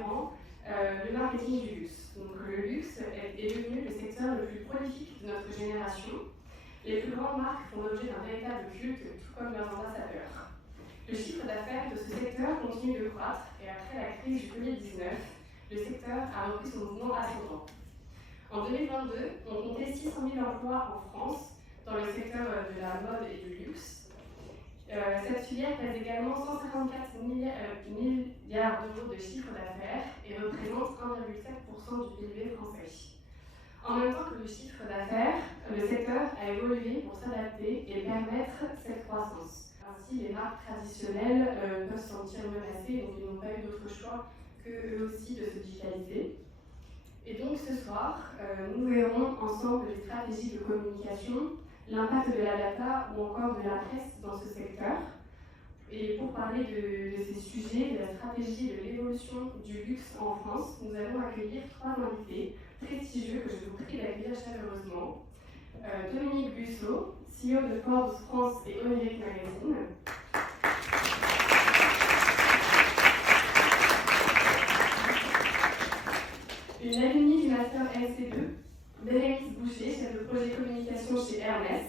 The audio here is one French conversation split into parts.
considérant le marketing du luxe. Donc, le luxe est devenu le secteur le plus prolifique de notre génération. Les plus grandes marques font l'objet d'un véritable culte, tout comme leurs ambassadeurs. Le chiffre d'affaires de ce secteur continue de croître et après la crise du Covid-19, le secteur a repris son mouvement ascendant. En 2022, on comptait 600 000 emplois en France dans le secteur de la mode et du luxe. Cette filière pèse également 154 milliards d'euros de chiffre d'affaires et représente 1,7% du PIB français. En même temps que le chiffre d'affaires, le secteur a évolué pour s'adapter et permettre cette croissance. Ainsi, les marques traditionnelles peuvent se sentir menacées, donc ils n'ont pas eu d'autre choix que eux aussi de se digitaliser. Et donc ce soir, nous verrons ensemble les stratégies de communication, l'impact de la data ou encore de la presse dans ce secteur. Et pour parler de ces sujets, de la stratégie et de l'évolution du luxe en France, nous allons accueillir 3 invités prestigieux que je vous prie d'accueillir chaleureusement. Dominique Busseau, CEO de Forbes France et Oniric Magazine. Une alumnie du Master LC2, Bérénice Boucher, chef de projet communication chez Hermès.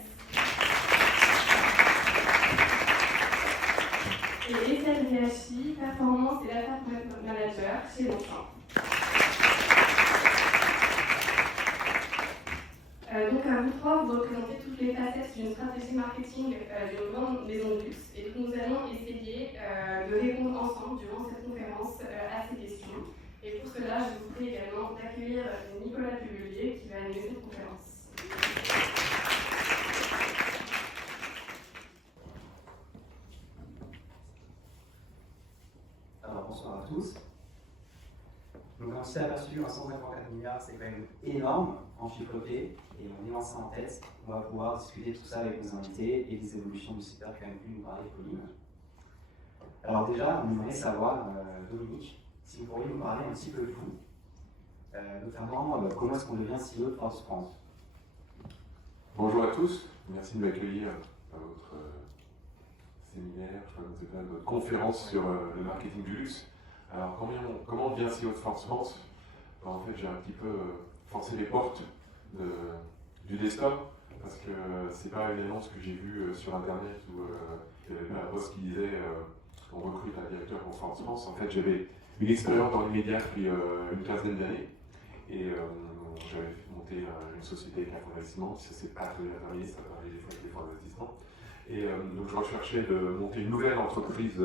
Et Estelle Riachi, performance et data manager chez Longchamp. Donc à vous trois, vous représentez toutes les facettes d'une stratégie marketing d'une grande maison de luxe et nous allons essayer de répondre ensemble durant cette conférence à ces questions. Et pour cela, je vous prie également d'accueillir Nicolas Pubelier qui va animer cette conférence. Alors bonsoir à tous. Donc on s'est aperçu à 154 milliards, c'est quand même énorme en chiffreté, et on est lancé en tête. On va pouvoir discuter de tout ça avec nos invités et des évolutions du secteur qu'a pu nous parler Pauline. Alors déjà, on aimerait savoir, Dominique, si vous pourriez nous parler un petit peu de vous, notamment comment est-ce qu'on devient CEO de Forbes France. Bonjour à tous, merci de m'accueillir à votre séminaire, je crois que c'est notre conférence sur le marketing du luxe. Alors comment on devient CEO de Forbes France? En fait, j'ai un petit peu forcé les portes du desktop parce que c'est pas une annonce que j'ai vue sur internet où il y avait un post qui disait on recrute un directeur pour Forbes France. En fait, j'avais une expérience dans les médias depuis une quinzaine d'années et j'avais monté une société avec un fonds d'investissement. Ça s'est pas très bien terminé, ça a terminé des fois avec les fonds d'investissement. Et donc je recherchais de monter une nouvelle entreprise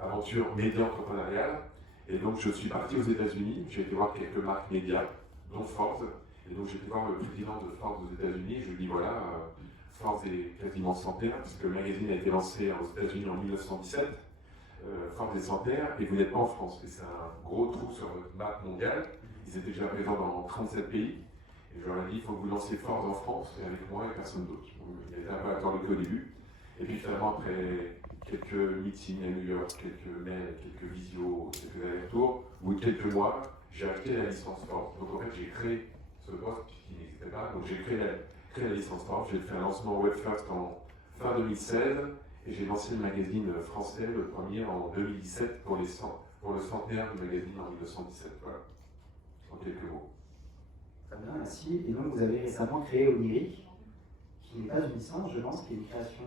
aventure média entrepreneuriale. Et donc je suis parti aux États-Unis, j'ai été voir quelques marques médias, dont Forbes. Et donc j'ai été voir le président de Forbes aux États-Unis. Je lui dis voilà, Forbes est quasiment centenaire, puisque le magazine a été lancé aux États-Unis en 1917. Forbes est centenaire et vous n'êtes pas en France. Et c'est un gros trou sur votre map mondiale. Ils étaient déjà présents dans 37 pays. Et je leur ai dit il faut que vous lanciez Forbes en France, et avec moi et personne d'autre. Il a été un peu attendu au début. Et puis finalement, après quelques meetings à New York, quelques mails, quelques visios, quelques allers-retours, au bout de quelques mois, j'ai acheté la licence Forbes. Donc en fait, j'ai créé ce poste qui n'existait pas. Donc j'ai créé la licence Forbes. J'ai fait un lancement Web First en fin 2016 et j'ai lancé le magazine français, le premier en 2017 pour le centenaire du magazine en 1917. Voilà, en quelques mots. Très bien, merci. Et donc vous avez récemment créé Oniric, qui n'est pas une licence, je pense, qui est une création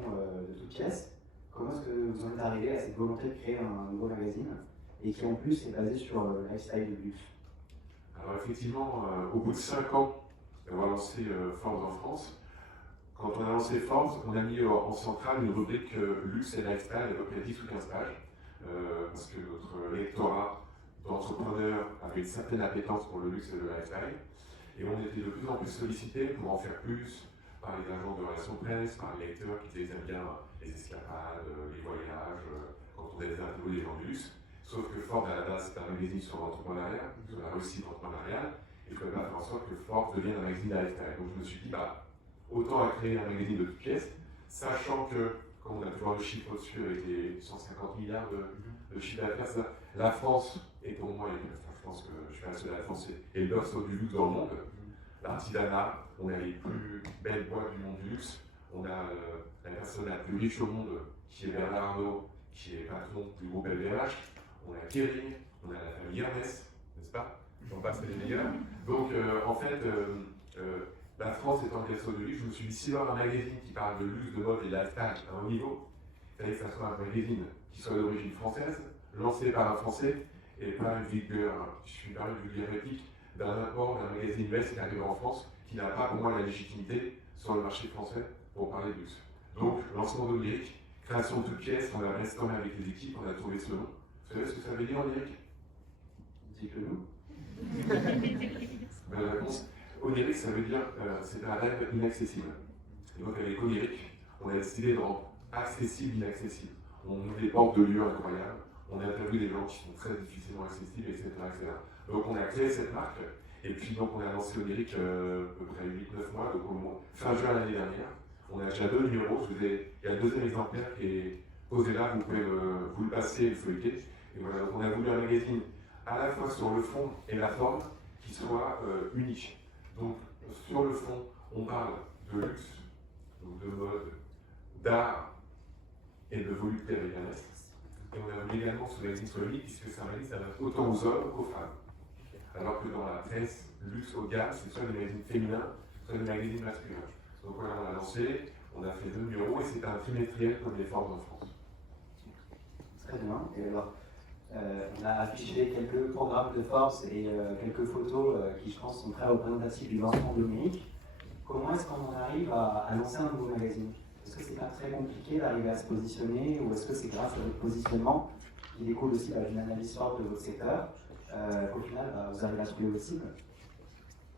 de toute pièce. Comment est-ce que vous en êtes arrivé à cette volonté de créer un nouveau magazine et qui en plus est basé sur le lifestyle de luxe? Alors effectivement, au bout de 5 ans d'avoir lancé Forbes en France, quand on a lancé Forbes, on a mis en centrale une rubrique luxe et lifestyle, à peu près 10 ou 15 pages, parce que notre lectorat d'entrepreneurs avait une certaine appétence pour le luxe et le lifestyle, et on était de plus en plus sollicités pour en faire plus, par les agents de relations presse, par les lecteurs qui disaient bien les escapades, les voyages, quand on allait interviewer les gens du luxe. Sauf que Forbes, à la base, c'est un magazine sur l'entrepreneuriat, sur la réussite entrepreneuriale, et il fallait faire en sorte que Forbes devienne un magazine lifestyle. Donc je me suis dit, autant créer un magazine de toutes pièces, sachant que, comme on a pu voir le chiffre au-dessus avec les 150 milliards de chiffre d'affaires, la France, et pour moi, je pense que je suis resté à la France, est le berceau du luxe dans le monde. L'artisanat, on a les plus belles boîtes du monde du luxe, on a la personne la plus riche au monde, qui est Bernard Arnault, qui est patron du groupe LVMH, on a Kering, on a la famille Hermès, n'est-ce pas? On passe les meilleurs. Donc, en fait, la France étant le berceau de luxe, je me suis dit, s'il y a un magazine qui parle de luxe, de mode et de lifestyle à haut niveau, il fallait que ça soit un magazine qui soit d'origine française, lancé par un Français, et pas une vulgaire réplique d'un import d'un magazine US qui arrive en France, qui n'a pas pour moi la légitimité sur le marché français pour parler de luxe. Donc, lancement d'Oniric, création de toutes pièces, on a brainstormé avec les équipes, on a trouvé ce nom. Vous savez ce que ça veut dire, Oniric? Dites-le nous. La réponse, Oniric, ça veut dire c'est un rêve inaccessible. Et donc avec Oniric, on a décidé de rendre accessible l'inaccessible. On ouvre des portes de lieux incroyables, on interviewe des gens qui sont très difficilement accessibles, etc., etc. Donc on a créé cette marque, et puis donc on a lancé Oniric à peu près 8-9 mois, donc fin juin l'année dernière. On a déjà 2 numéros, il y a le deuxième exemplaire qui est posé là, vous pouvez vous le passer et le feuilleter. Et voilà, donc on a voulu un magazine à la fois sur le fond et la forme qui soit unique. Donc sur le fond, on parle de luxe, donc de mode, d'art et de volupté avec un S. Et on a voulu également ce magazine sur le lit, puisque c'est un magazine qui s'adresse autant aux hommes qu'aux femmes. Alors que dans la presse luxe haut de gamme, c'est soit des magazines féminins, soit des magazines masculins. Donc voilà, on a lancé, on a fait 2 numéros et c'est un trimestriel comme les Forbes en France. Très bien. Et alors, on a affiché quelques programmes de force et quelques photos qui, je pense, sont très représentatives du lancement de l'Oniric. Comment est-ce qu'on en arrive à lancer un nouveau magazine? Est-ce que c'est pas très compliqué d'arriver à se positionner, ou est-ce que c'est grâce à votre positionnement qui découle aussi d'une analyse forte de votre secteur qu'au final vous arrivez à trouver votre cible?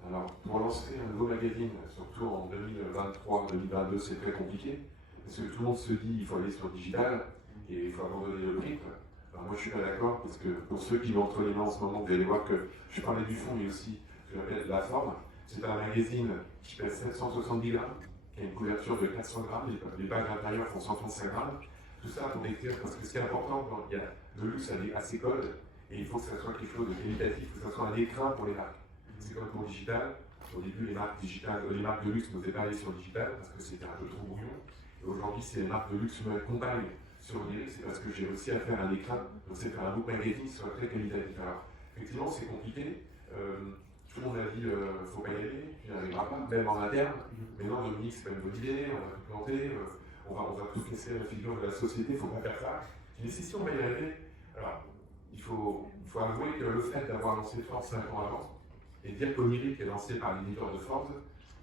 Alors, pour lancer un nouveau magazine, surtout en 2023-2022, c'est très compliqué, parce que tout le monde se dit qu'il faut aller sur le digital et il faut abandonner le print. Alors moi je suis pas d'accord, parce que pour ceux qui vont entre les mains en ce moment, vous allez voir que je parlais du fond, mais aussi ce que j'appelle la forme. C'est un magazine qui pèse 770 grammes, qui a une couverture de 400 grammes, les pages intérieures font 135 grammes. Tout ça pour décrire, parce que ce qui est important, quand il y a le luxe a ses codes, et il faut que ça soit quelque chose de qualitatif, il faut que ça soit un écrin pour les marques. C'est comme pour le digital. Au début, les marques digitales, les marques de luxe n'osaient pas aller sur le digital parce que c'était un peu trop brouillon. Et aujourd'hui, si les marques de luxe m'accompagnent sur Oniric, c'est parce que j'ai réussi à faire un écran, donc c'est faire un book magazine qui soit très qualitatif. Alors, effectivement, c'est compliqué. Tout le monde a dit faut pas y aller, tu n'y arriveras pas, même en interne. Mais non, Dominique, c'est pas une bonne idée, on va tout planter, on va tout laisser la figure de la société, il faut pas faire ça. Mais si on va y arriver, alors, il faut avouer que le fait d'avoir lancé Forbes 5 ans avant, et dire qu'Oniric est lancé par l'éditeur de Forbes,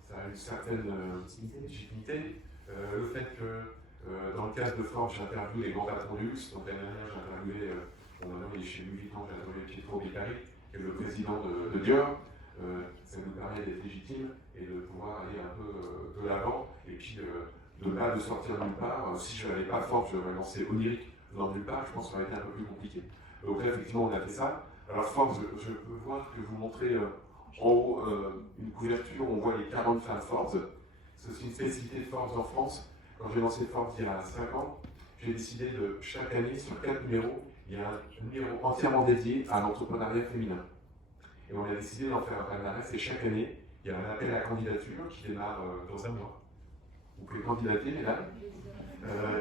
ça a une certaine légitimité. Le fait que dans le cadre de Forbes, j'interviewe les grands patrons du luxe. Donc l'année dernière, j'ai interviewé, il est chez Louis Vuitton, j'ai interviewé Pietro Beccari, qui est le président de Dior. Ça nous permet d'être légitime et de pouvoir aller un peu de l'avant, et puis de ne pas de sortir nulle part. Si je n'avais pas Forbes, j'aurais lancé Oniric dans nulle part, je pense que ça aurait été un peu plus compliqué. Donc là, effectivement, on a fait ça. Alors Forbes, je peux voir que vous montrez en haut une couverture où on voit les 40 femmes Forbes. C'est aussi une spécificité de Forbes en France. Quand j'ai lancé Forbes il y a 5 ans, j'ai décidé de chaque année, sur 4 numéros, il y a un numéro entièrement dédié à l'entrepreneuriat féminin. Et on a décidé d'en faire un palmarès, et chaque année, il y a un appel à candidature qui démarre dans un mois. Vous pouvez candidater, mesdames.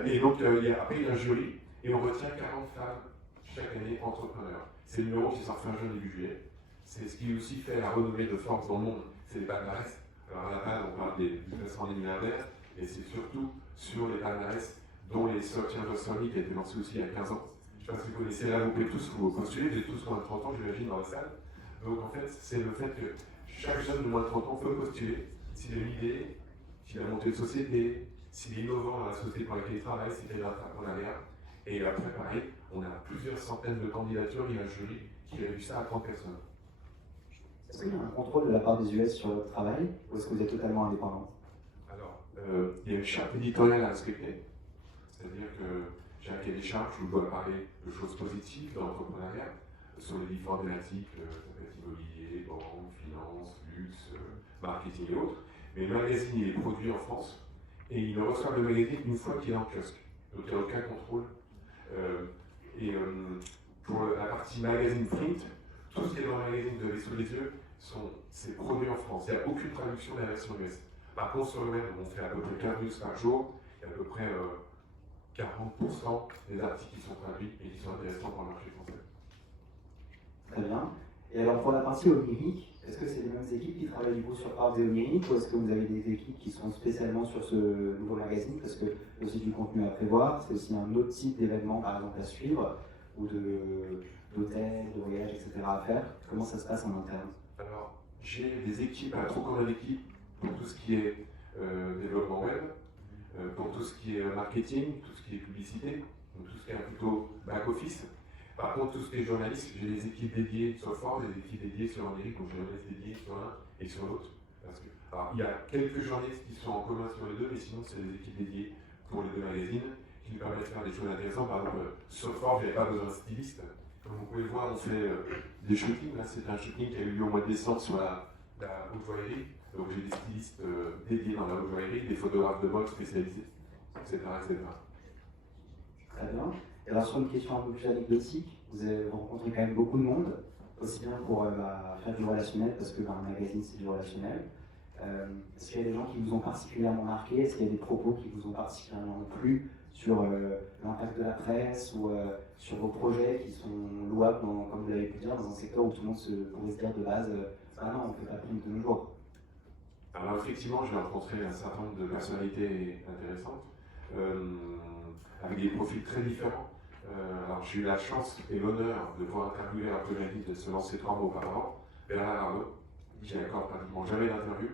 Et donc, après, il y a un jury, et on retient 40 femmes chaque année entrepreneurs. C'est le numéro qui sort fin juin, début juillet. C'est ce qui aussi fait la renommée de Forbes dans le monde, c'est les palmarès. Alors à la base, on parle du classement des milliardaires, et c'est surtout sur les palmarès dont les Search Inversary qui a été lancé aussi il y a 15 ans. Je ne sais pas si vous connaissez là, vous pouvez tous vous postuler, vous êtes tous moins de 30 ans, j'imagine, dans la salle. Donc en fait, c'est le fait que chaque jeune de moins de 30 ans peut postuler s'il a une idée, s'il a monté une société, s'il est innovant dans la société pour laquelle il travaille, s'il fait de l'entrepreneuriat. Et après, pareil, on a plusieurs centaines de candidatures, il y a un jury qui réduit ça à 30 personnes. Est-ce qu'il y a un contrôle de la part des US sur votre travail, ou est-ce que vous êtes totalement indépendant? Alors, il y a une charte éditoriale à respecter, c'est-à-dire que j'ai un cahier des charges où je dois parler de choses positives dans l'entrepreneuriat, sur les différentes thématiques, ça peut être immobilier, banque, finance, luxe, marketing et autres. Mais le magazine, il est produit en France, et il reçoit le magazine une fois qu'il est en kiosque. Donc il n'y a aucun contrôle. Pour la partie magazine print, tout ce qui est dans le magazine que vous avez sous les yeux, c'est produit en France. Il n'y a aucune traduction de la version US. Par contre, sur le web, on fait à peu près 15 news par jour. Il y a à peu près 40% des articles qui sont traduits et qui sont intéressants pour le marché français. Très bien. Et alors pour la partie onirique, est-ce que c'est les mêmes équipes qui travaillent du coup sur Orbs et onirique ou est-ce que vous avez des équipes qui sont spécialement sur ce nouveau magazine? Parce que c'est aussi du contenu à prévoir, c'est aussi un autre type d'événement par exemple à suivre ou d'hôtels, de voyages, etc. à faire. Comment ça se passe en interne? Alors, j'ai des équipes, trop combien d'équipes pour tout ce qui est développement web, pour tout ce qui est marketing, tout ce qui est publicité, donc tout ce qui est plutôt back-office. Par contre, tout ce qui est journaliste, j'ai des équipes dédiées sur Ford, des équipes dédiées sur Onirique, donc je vais rester dédié sur l'un et sur l'autre. Alors, il y a quelques journalistes qui sont en commun sur les deux, mais sinon, c'est des équipes dédiées pour les deux magazines qui nous permettent de faire des choses intéressantes. Par exemple, sur Ford, je n'avais pas besoin de styliste. Comme vous pouvez le voir, on fait des shootings. Là, c'est un shooting qui a eu lieu au mois de décembre sur la haute joaillerie. Donc, j'ai des stylistes dédiés dans la haute joaillerie, des photographes de mode spécialisés, etc. etc. Très bien. Et alors sur une question un peu plus anecdotique, vous avez rencontré quand même beaucoup de monde, aussi bien pour faire du relationnel, parce que un magazine c'est du relationnel. Est-ce qu'il y a des gens qui vous ont particulièrement marqué? Est-ce qu'il y a des propos qui vous ont particulièrement plu sur l'impact de la presse ou sur vos projets qui sont louables, comme vous l'avez pu dire, dans un secteur où tout le monde pourrait se dire de base ah non, on ne fait pas prime de nos jours? Alors effectivement, j'ai rencontré un certain nombre de personnalités intéressantes, avec des profils très différents. Alors j'ai eu la chance et l'honneur de pouvoir interviewer un journaliste de se lancer 3 mois auparavant, Bernard Arnault, qui n'accorde pratiquement jamais d'interview.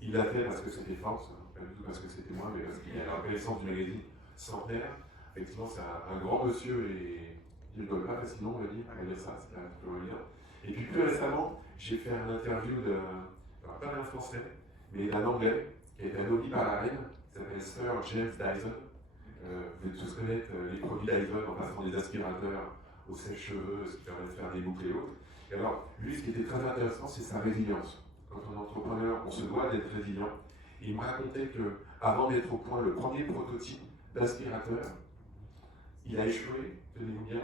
Il l'a fait parce que c'était force, pas du tout parce que c'était moi, mais parce qu'il a la reconnaissance du magazine centenaire. Effectivement, c'est un grand monsieur et il ne rigole pas facilement, on va dire ça, c'est un peu bien. Et puis plus récemment, j'ai fait une interview pas d'un français, mais d'un anglais qui a été anobli par la reine, qui s'appelle Sir James Dyson. Vous devez tous connaître les produits Dyson en passant des aspirateurs aux sèche-cheveux, ce qui permet de faire des boucles et autres. Et alors, lui, ce qui était très intéressant, c'est sa résilience. Quand on est entrepreneur, on se doit d'être résilient. Et il me racontait qu'avant d'être au point, le premier prototype d'aspirateur, il a échoué, tenez-vous bien,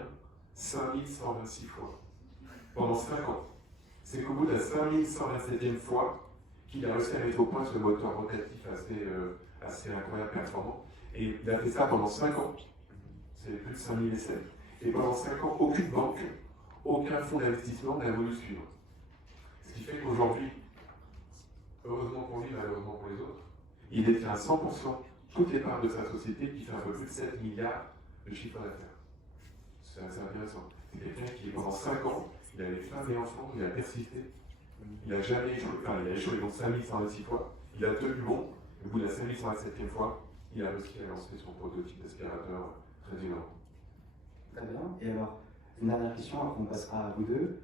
5126 fois, pendant 5 ans. C'est qu'au bout de la 5127e fois qu'il a réussi à mettre au point ce moteur rotatif assez incroyable, performant. Et il a fait ça pendant 5 ans. C'est plus de 5000 essais. Et pendant 5 ans, aucune banque, aucun fonds d'investissement n'a voulu suivre. Ce qui fait qu'aujourd'hui, heureusement pour lui, malheureusement pour les autres, il détient à 100% toutes les parts de sa société qui fait un peu plus de 7 milliards de chiffre d'affaires. C'est assez intéressant. C'est quelqu'un qui, pendant 5 ans, il avait femmes et enfants, il a persisté. Il n'a jamais échoué, il a échoué donc 5126 fois. Il a tenu bon. Au bout de la 5127e fois, il a réussi à lancer son prototype d'aspirateur très énorme. Très bien. Et alors, une dernière question, après on passera à vous deux.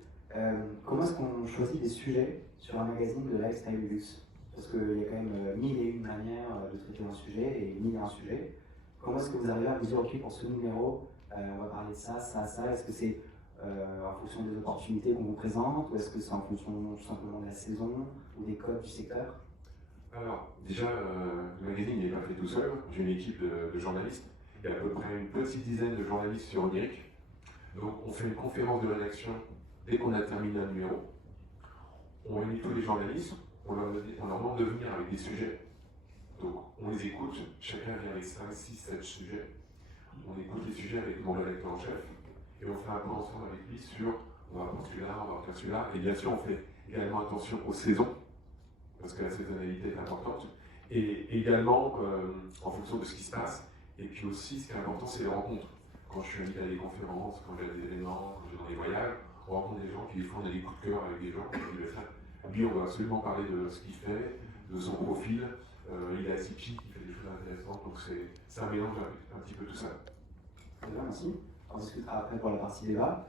Comment est-ce qu'on choisit des sujets sur un magazine de lifestyle luxe? Parce qu'il y a quand même 1001 manières de traiter un sujet et 1001 sujets. Comment est-ce que vous arrivez à vous dire, ok, pour ce numéro, on va parler de ça, ça, ça? Est-ce que c'est en fonction des opportunités qu'on vous présente ou est-ce que c'est en fonction tout simplement de la saison ou des codes du secteur? Alors, déjà, le magazine n'est pas fait tout seul. J'ai une équipe de journalistes. Il y a à peu près une petite dizaine de journalistes sur Onirique. Donc, on fait une conférence de rédaction dès qu'on a terminé un numéro. On réunit tous les journalistes, on leur demande de venir avec des sujets. Donc, on les écoute. Chacun vient avec 5, 6, 7 sujets. On écoute les sujets avec mon rédacteur en chef. Et on fait un point ensemble avec lui sur on va prendre celui-là, on va faire celui-là. Et bien sûr, on fait également attention aux saisons, parce que la saisonnalité est importante, et également en fonction de ce qui se passe. Et puis aussi, ce qui est important, c'est les rencontres. Quand je suis invité à des conférences, quand j'ai des événements, quand je vais dans des voyages, on rencontre des gens qui, des fois, on a des coups de cœur avec des gens qui disent lui, on va absolument parler de ce qu'il fait, de son profil. Il est atypique, il fait des choses intéressantes, donc c'est un mélange un petit peu tout ça. Très bien, merci. On discutera après pour la partie débat.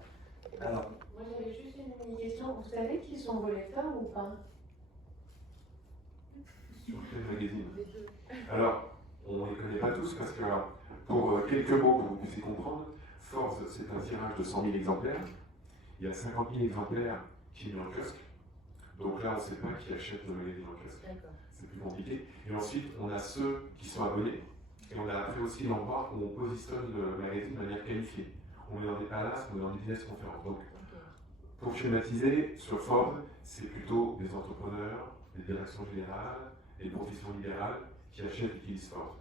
Alors, moi j'avais juste une mini-question. Vous savez qui sont vos lecteurs ou pas? Sur quel magazine? Alors, on ne les connaît pas tous parce que, pour quelques mots que vous puissiez comprendre, Force, c'est un tirage de 100 000 exemplaires. Il y a 50 000 exemplaires qui sont en kiosque. Donc là, on ne sait pas qui achète le magazine en kiosque. C'est plus compliqué. Et ensuite, on a ceux qui sont abonnés. Et on a après aussi l'endroit où on positionne le magazine de manière qualifiée. On est dans des palaces, on est dans des business conférences. Donc, pour schématiser, sur Ford, c'est plutôt des entrepreneurs, des directions générales, des professions libérales qui achètent et qui utilisent Ford.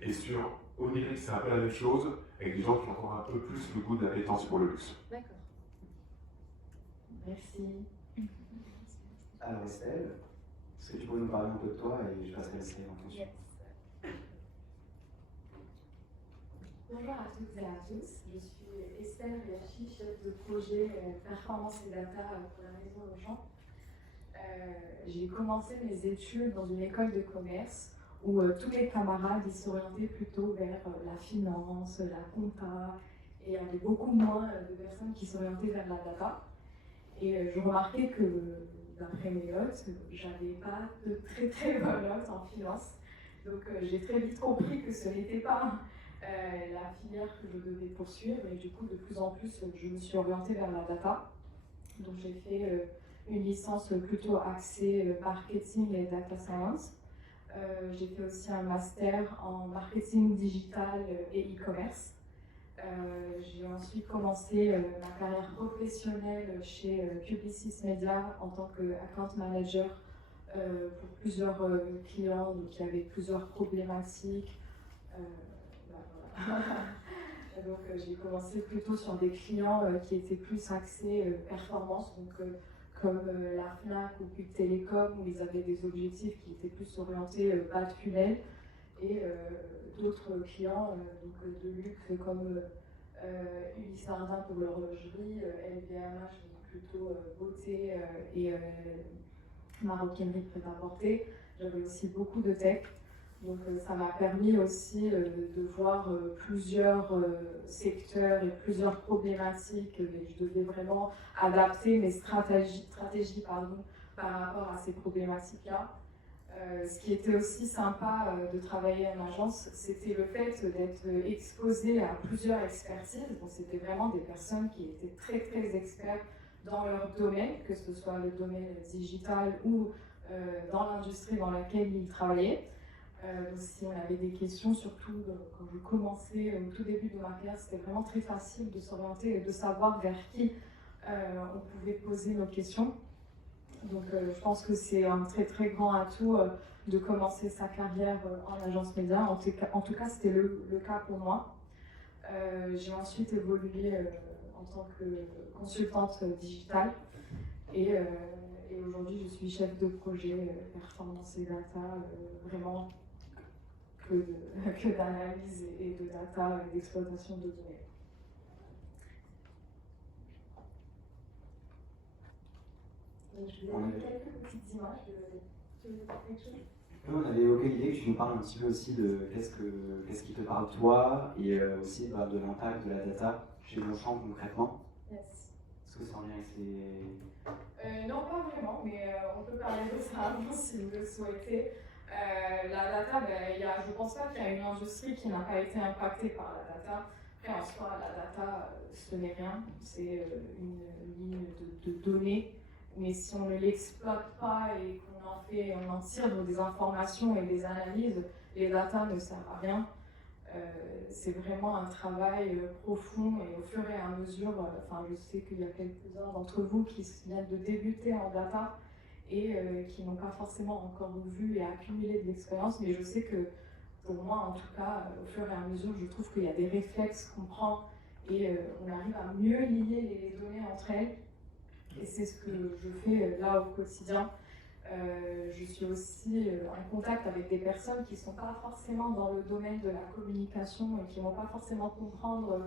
Et sur Onirique, c'est un peu la même chose, avec des gens qui ont encore un peu plus le goût de l'appétence pour le luxe. D'accord. Merci. Alors Estelle, est-ce que tu peux nous parler un peu de toi et je passerai le slide en fonction. Bonjour à toutes et à tous, je suis Estelle Riachi, chef de projet Performance et Data pour la Maison Auchan. J'ai commencé mes études dans une école de commerce où tous les camarades ils s'orientaient plutôt vers la finance, la compta, et il y avait beaucoup moins de personnes qui s'orientaient vers la data. Et je remarquais que d'après mes notes, j'avais pas de très bonnes notes en finance. Donc j'ai très vite compris que ce n'était pas la filière que je devais poursuivre, et du coup de plus en plus je me suis orientée vers la data. Donc j'ai fait une licence plutôt axée marketing et data science. J'ai fait aussi un master en marketing digital et e-commerce. J'ai ensuite commencé ma carrière professionnelle chez Publicis Media en tant qu'account manager pour plusieurs clients, donc il y avait plusieurs problématiques. Donc j'ai commencé plutôt sur des clients qui étaient plus axés performance, donc comme la FNAC ou Pub Télécom, où ils avaient des objectifs qui étaient plus orientés bas de funnel, et d'autres clients donc, de luxe comme Ulysse Nardin pour l'horlogerie, LVMH donc plutôt beauté et maroquinerie prêt-à-porter. J'avais aussi beaucoup de tech. Donc ça m'a permis aussi de voir plusieurs secteurs et plusieurs problématiques, et je devais vraiment adapter mes stratégies par rapport à ces problématiques-là. Ce qui était aussi sympa de travailler en agence, c'était le fait d'être exposé à plusieurs expertises. Donc c'était vraiment des personnes qui étaient très experts dans leur domaine, que ce soit le domaine digital ou dans l'industrie dans laquelle ils travaillaient. Donc si on avait des questions, surtout quand je commençais au tout début de ma carrière, c'était vraiment très facile de s'orienter et de savoir vers qui on pouvait poser nos questions. Donc je pense que c'est un très grand atout de commencer sa carrière en agence média. En tout cas c'était le cas pour moi. J'ai ensuite évolué en tant que consultante digitale, et aujourd'hui je suis chef de projet performance et data, vraiment que d'analyse et de data et d'exploitation de données. Donc, je vous ai mis quelques petites images. Tu veux dire quelque chose? On avait évoqué l'idée que tu nous parles un petit peu aussi de qu'est-ce qui te parle toi, et aussi de l'impact de la data chez Auchan concrètement. Yes. Est-ce que c'est en lien avec ces... Non, pas vraiment, mais on peut parler de ça si vous le souhaitez. La data, je ne pense pas qu'il y a une industrie qui n'a pas été impactée par la data. Après, en soi, la data, ce n'est rien, c'est une ligne de données. Mais si on ne l'exploite pas et on en tire des informations et des analyses, les data ne servent à rien. C'est vraiment un travail profond, et au fur et à mesure, je sais qu'il y a quelques-uns d'entre vous qui viennent de débuter en data et qui n'ont pas forcément encore vu et accumulé de l'expérience, mais je sais que pour moi en tout cas, au fur et à mesure, je trouve qu'il y a des réflexes qu'on prend et on arrive à mieux lier les données entre elles, et c'est ce que je fais là au quotidien. Je suis aussi en contact avec des personnes qui ne sont pas forcément dans le domaine de la communication et qui ne vont pas forcément comprendre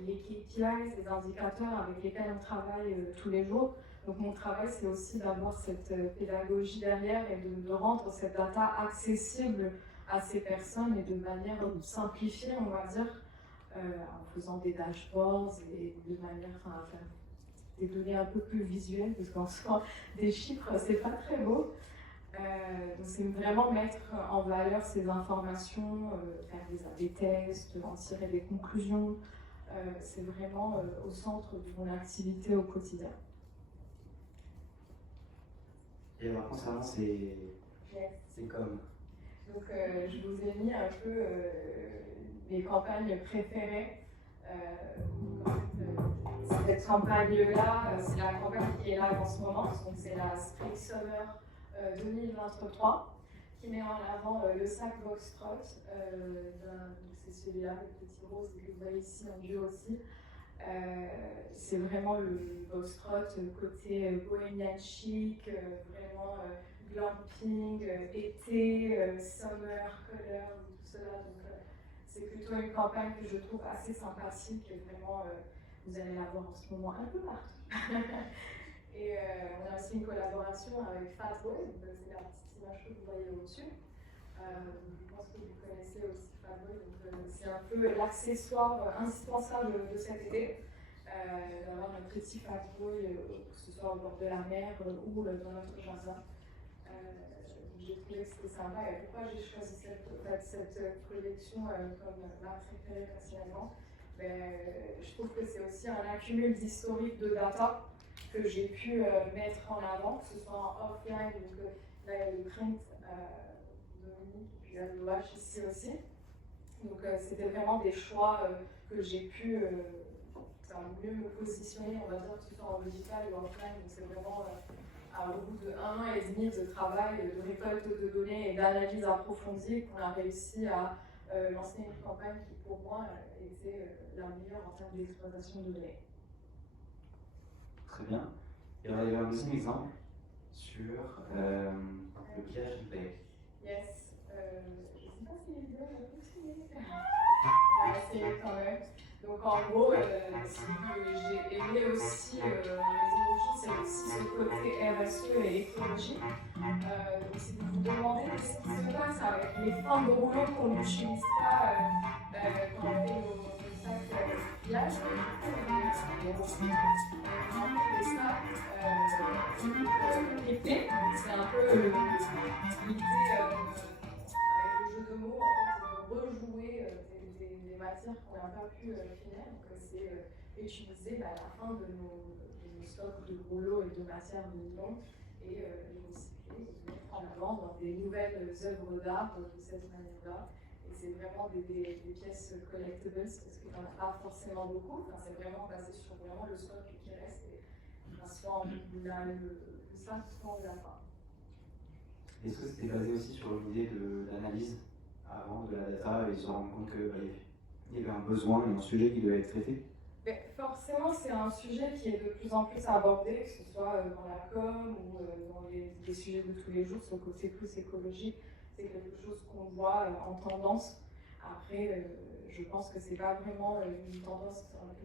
les KPIs, les indicateurs avec lesquels on travaille tous les jours. Donc mon travail, c'est aussi d'avoir cette pédagogie derrière et de rendre cette data accessible à ces personnes, et de manière simplifiée, on va dire, en faisant des dashboards et de manière à faire des données un peu plus visuelles, parce qu'en soi, des chiffres, c'est pas très beau. Donc c'est vraiment mettre en valeur ces informations, faire des A/B tests, en tirer des conclusions. C'est vraiment au centre de mon activité au quotidien. Et alors concernant ces comme... Donc je vous ai mis un peu les campagnes préférées. Cette campagne-là, c'est la campagne qui est là en ce moment, donc c'est la Spring Summer 2023, qui met en avant le sac Foxtrot, c'est celui-là, le petit rose que vous voyez ici en duo aussi, C'est vraiment le Foxtrot côté bohemian chic, vraiment glamping, été, summer, color, tout cela. Donc c'est plutôt une campagne que je trouve assez sympathique et vraiment vous allez la voir en ce moment un peu partout. Et on a aussi une collaboration avec Fatboy, donc c'est la petite image que vous voyez au-dessus. Je pense que vous connaissez aussi Fatboy, donc c'est un peu l'accessoire indispensable de cet été. D'avoir notre petit Fatboy, que ce soit au bord de la mer ou dans notre jardin. J'ai trouvé que c'était sympa. Et pourquoi j'ai choisi cette collection comme ma préférée personnellement? Je trouve que c'est aussi un accumul d'historique de data que j'ai pu mettre en avant, que ce soit en offline, donc là il y a le print Dominique, et puis il y a le watch ici aussi. Donc c'était vraiment des choix que j'ai pu mieux me positionner, on va dire, que ce soit en digital ou offline. Donc c'est vraiment au bout de 1 an et demi de travail, de récolte de données et d'analyse approfondie qu'on a réussi à lancer une campagne qui pour moi était la meilleure en termes d'exploitation de données. Très bien. Et on va aller vers un deuxième exemple sur le pillage du blé. Yes. Je ne sais pas si les vidéos vont fonctionner. On va essayer quand même. Donc en gros, ce que j'ai aimé aussi les évolutions, c'est aussi ce côté RSE et écologie. Donc si vous vous demandez ce qui se passe avec les fins de rouleau qu'on n'utilise pas quand on fait nos sacs pillage, l'été, c'est un peu l'idée avec le jeu de mots en fait, de rejouer des matières qu'on n'a pas pu finir. Donc c'est utiliser la fin de nos stocks de rouleaux et de matières de nylon et les recycler, les mettre en avant dans des nouvelles œuvres d'art de cette manière-là. Et c'est vraiment des pièces collectibles parce qu'il n'y en a pas forcément beaucoup. Enfin, c'est vraiment basé sur vraiment le stock qui reste. Soit on a le sac, soit on l'a pas. Est-ce que c'était basé aussi sur l'idée de l'analyse avant de la data et se rendre compte qu'il y avait un besoin et un sujet qui devait être traité? Mais forcément, c'est un sujet qui est de plus en plus abordé, que ce soit dans la com ou dans les sujets de tous les jours, sur le côté plus écologique. C'est quelque chose qu'on voit en tendance. Après, je pense que c'est pas vraiment une tendance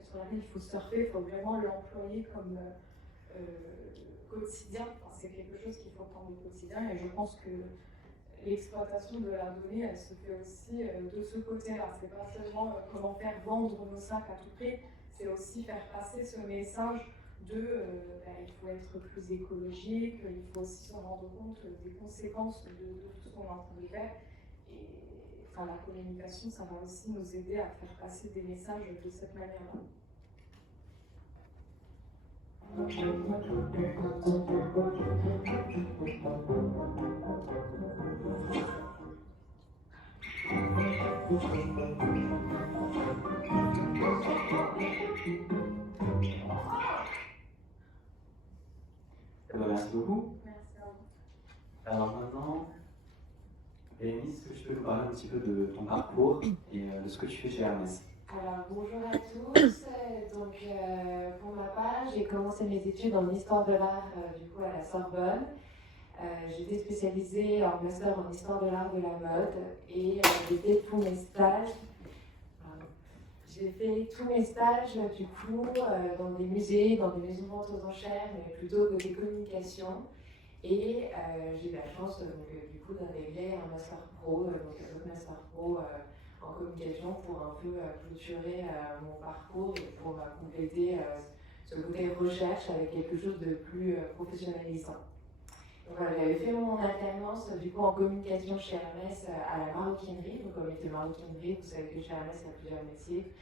sur laquelle il faut surfer, il faut vraiment l'employer comme quotidien. Enfin, c'est quelque chose qu'il faut prendre au quotidien et je pense que l'exploitation de la donnée, elle se fait aussi de ce côté-là. C'est pas seulement comment faire vendre nos sacs à tout prix, c'est aussi faire passer ce message de il faut être plus écologique, il faut aussi se rendre compte des conséquences de tout ce qu'on est en train de faire. Et enfin, la communication, ça va aussi nous aider à faire passer des messages de cette manière-là. Merci beaucoup. Merci à vous. Alors maintenant, Léonie, est-ce que tu peux nous parler un petit peu de ton parcours et de ce que tu fais chez Hermès? Alors bonjour à tous, donc pour ma part j'ai commencé mes études en histoire de l'art du coup à la Sorbonne. J'étais spécialisée en master en histoire de l'art de la mode et j'ai fait tous mes stages. J'ai fait tous mes stages du coup dans des musées, dans des maisons de vente aux enchères, mais plutôt côté communication. Et j'ai eu la chance du coup d'intégrer un master pro, donc un autre master pro en communication pour un peu clôturer mon parcours et pour compléter ce côté recherche avec quelque chose de plus professionnalisant. Donc voilà, j'avais fait mon alternance du coup en communication chez Hermès à la maroquinerie. Donc comme était maroquinerie, vous savez que chez Hermès il y a plusieurs métiers,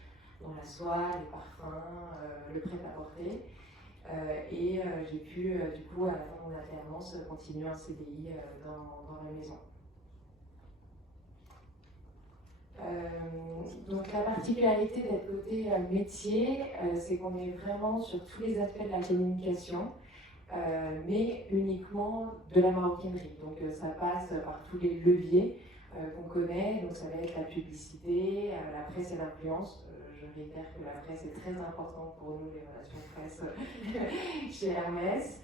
dont la soie, les parfums, le prêt-à-porter. Et j'ai pu du coup à la fin de mon alternance continuer un CDI dans la maison. Donc la particularité d'être côté métier, c'est qu'on est vraiment sur tous les aspects de la communication, mais uniquement de la maroquinerie. Donc ça passe par tous les leviers qu'on connaît, donc ça va être la publicité, la presse et l'influence. je réitère que la presse est très importante pour nous, les relations presse chez Hermès.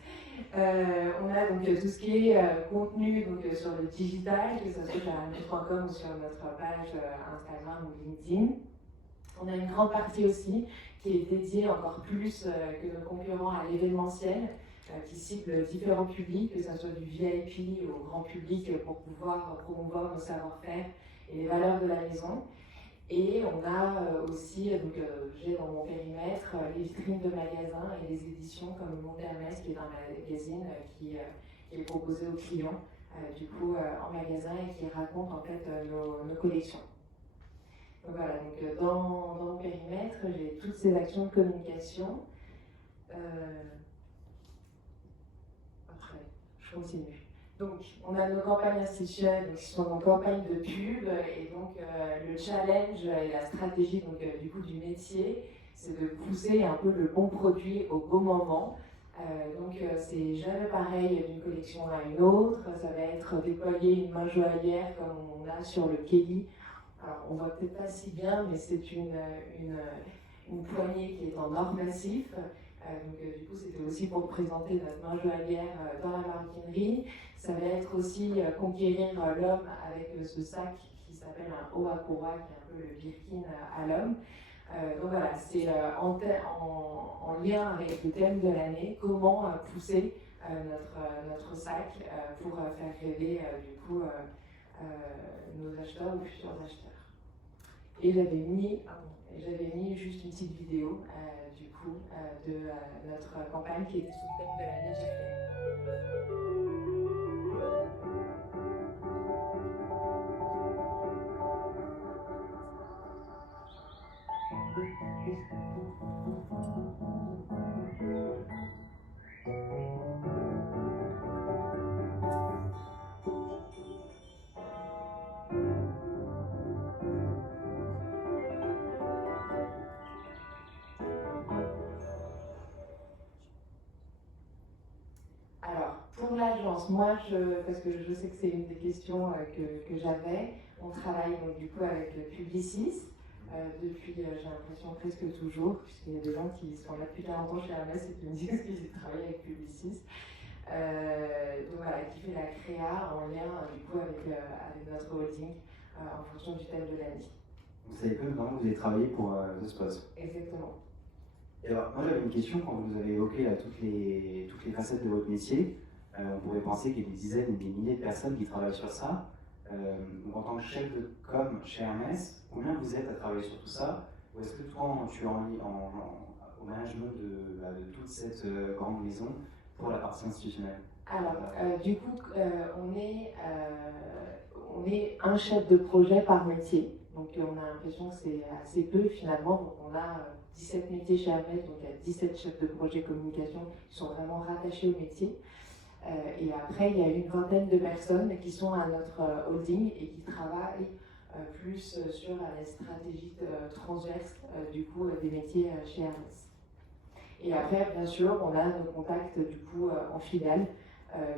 On a donc tout ce qui est contenu donc, sur le digital, que ce soit sur hermès.com ou sur notre page Instagram ou LinkedIn. On a une grande partie aussi qui est dédiée encore plus que nos concurrents à l'événementiel, qui cible différents publics, que ce soit du VIP au grand public, pour pouvoir promouvoir nos savoir-faire et les valeurs de la maison. Et on a aussi, donc j'ai dans mon périmètre, les vitrines de magasins et les éditions comme Le Monde Hermès, qui est un magazine qui est proposé aux clients du coup en magasin et qui raconte en fait nos collections. Donc voilà, donc dans mon périmètre, j'ai toutes ces actions de communication. Après, je continue. Donc, on a nos campagnes institutionnelles, qui sont nos campagnes de pub, et donc le challenge et la stratégie donc, du coup du métier, c'est de pousser un peu le bon produit au bon moment. Donc, c'est jamais pareil d'une collection à une autre. Ça va être déployer une main joaillière comme on a sur le Kelly. Alors, on voit peut-être pas si bien, mais c'est une poignée qui est en or massif. Donc, du coup, c'était aussi pour présenter notre main joaillière dans la maroquinerie. Ça va être aussi conquérir l'homme avec ce sac qui s'appelle un Oakura, qui est un peu le Birkin à l'homme. Donc voilà, c'est en lien avec le thème de l'année, comment pousser notre sac pour faire rêver du coup nos acheteurs ou futurs acheteurs. Et j'avais mis juste une petite vidéo du coup de notre campagne qui était sous le thème de la légèreté. Alors, pour l'agence, moi, parce que je sais que c'est une des questions que j'avais, on travaille donc, du coup avec Publicis depuis, j'ai l'impression, presque toujours, puisqu'il y a des gens qui sont là depuis 40 ans chez Hermès et qui me disent qu'ils travaillent avec Publicis. Donc voilà, qui fait la créa en lien du coup avec notre holding en fonction du thème de l'année. Vous savez que maintenant vous avez travaillé pour The Spot. Exactement. Et alors, moi j'avais une question quand vous avez évoqué là, toutes les facettes de votre métier. On pourrait penser qu'il y a des dizaines ou des milliers de personnes qui travaillent sur ça. Donc en tant que chef de com chez Hermès, combien vous êtes à travailler sur tout ça? Ou est-ce que toi tu es au management de toute cette grande maison pour la partie institutionnelle? Alors, du coup, on est un chef de projet par métier. Donc, on a l'impression que c'est assez peu finalement. Donc, on a 17 métiers chez Hermès, donc il y a 17 chefs de projet communication qui sont vraiment rattachés au métier. Et après, il y a une vingtaine de personnes qui sont à notre holding et qui travaillent plus sur la stratégie transverse du coup des métiers chez Hermès. Et après, bien sûr, on a nos contacts du coup en filiale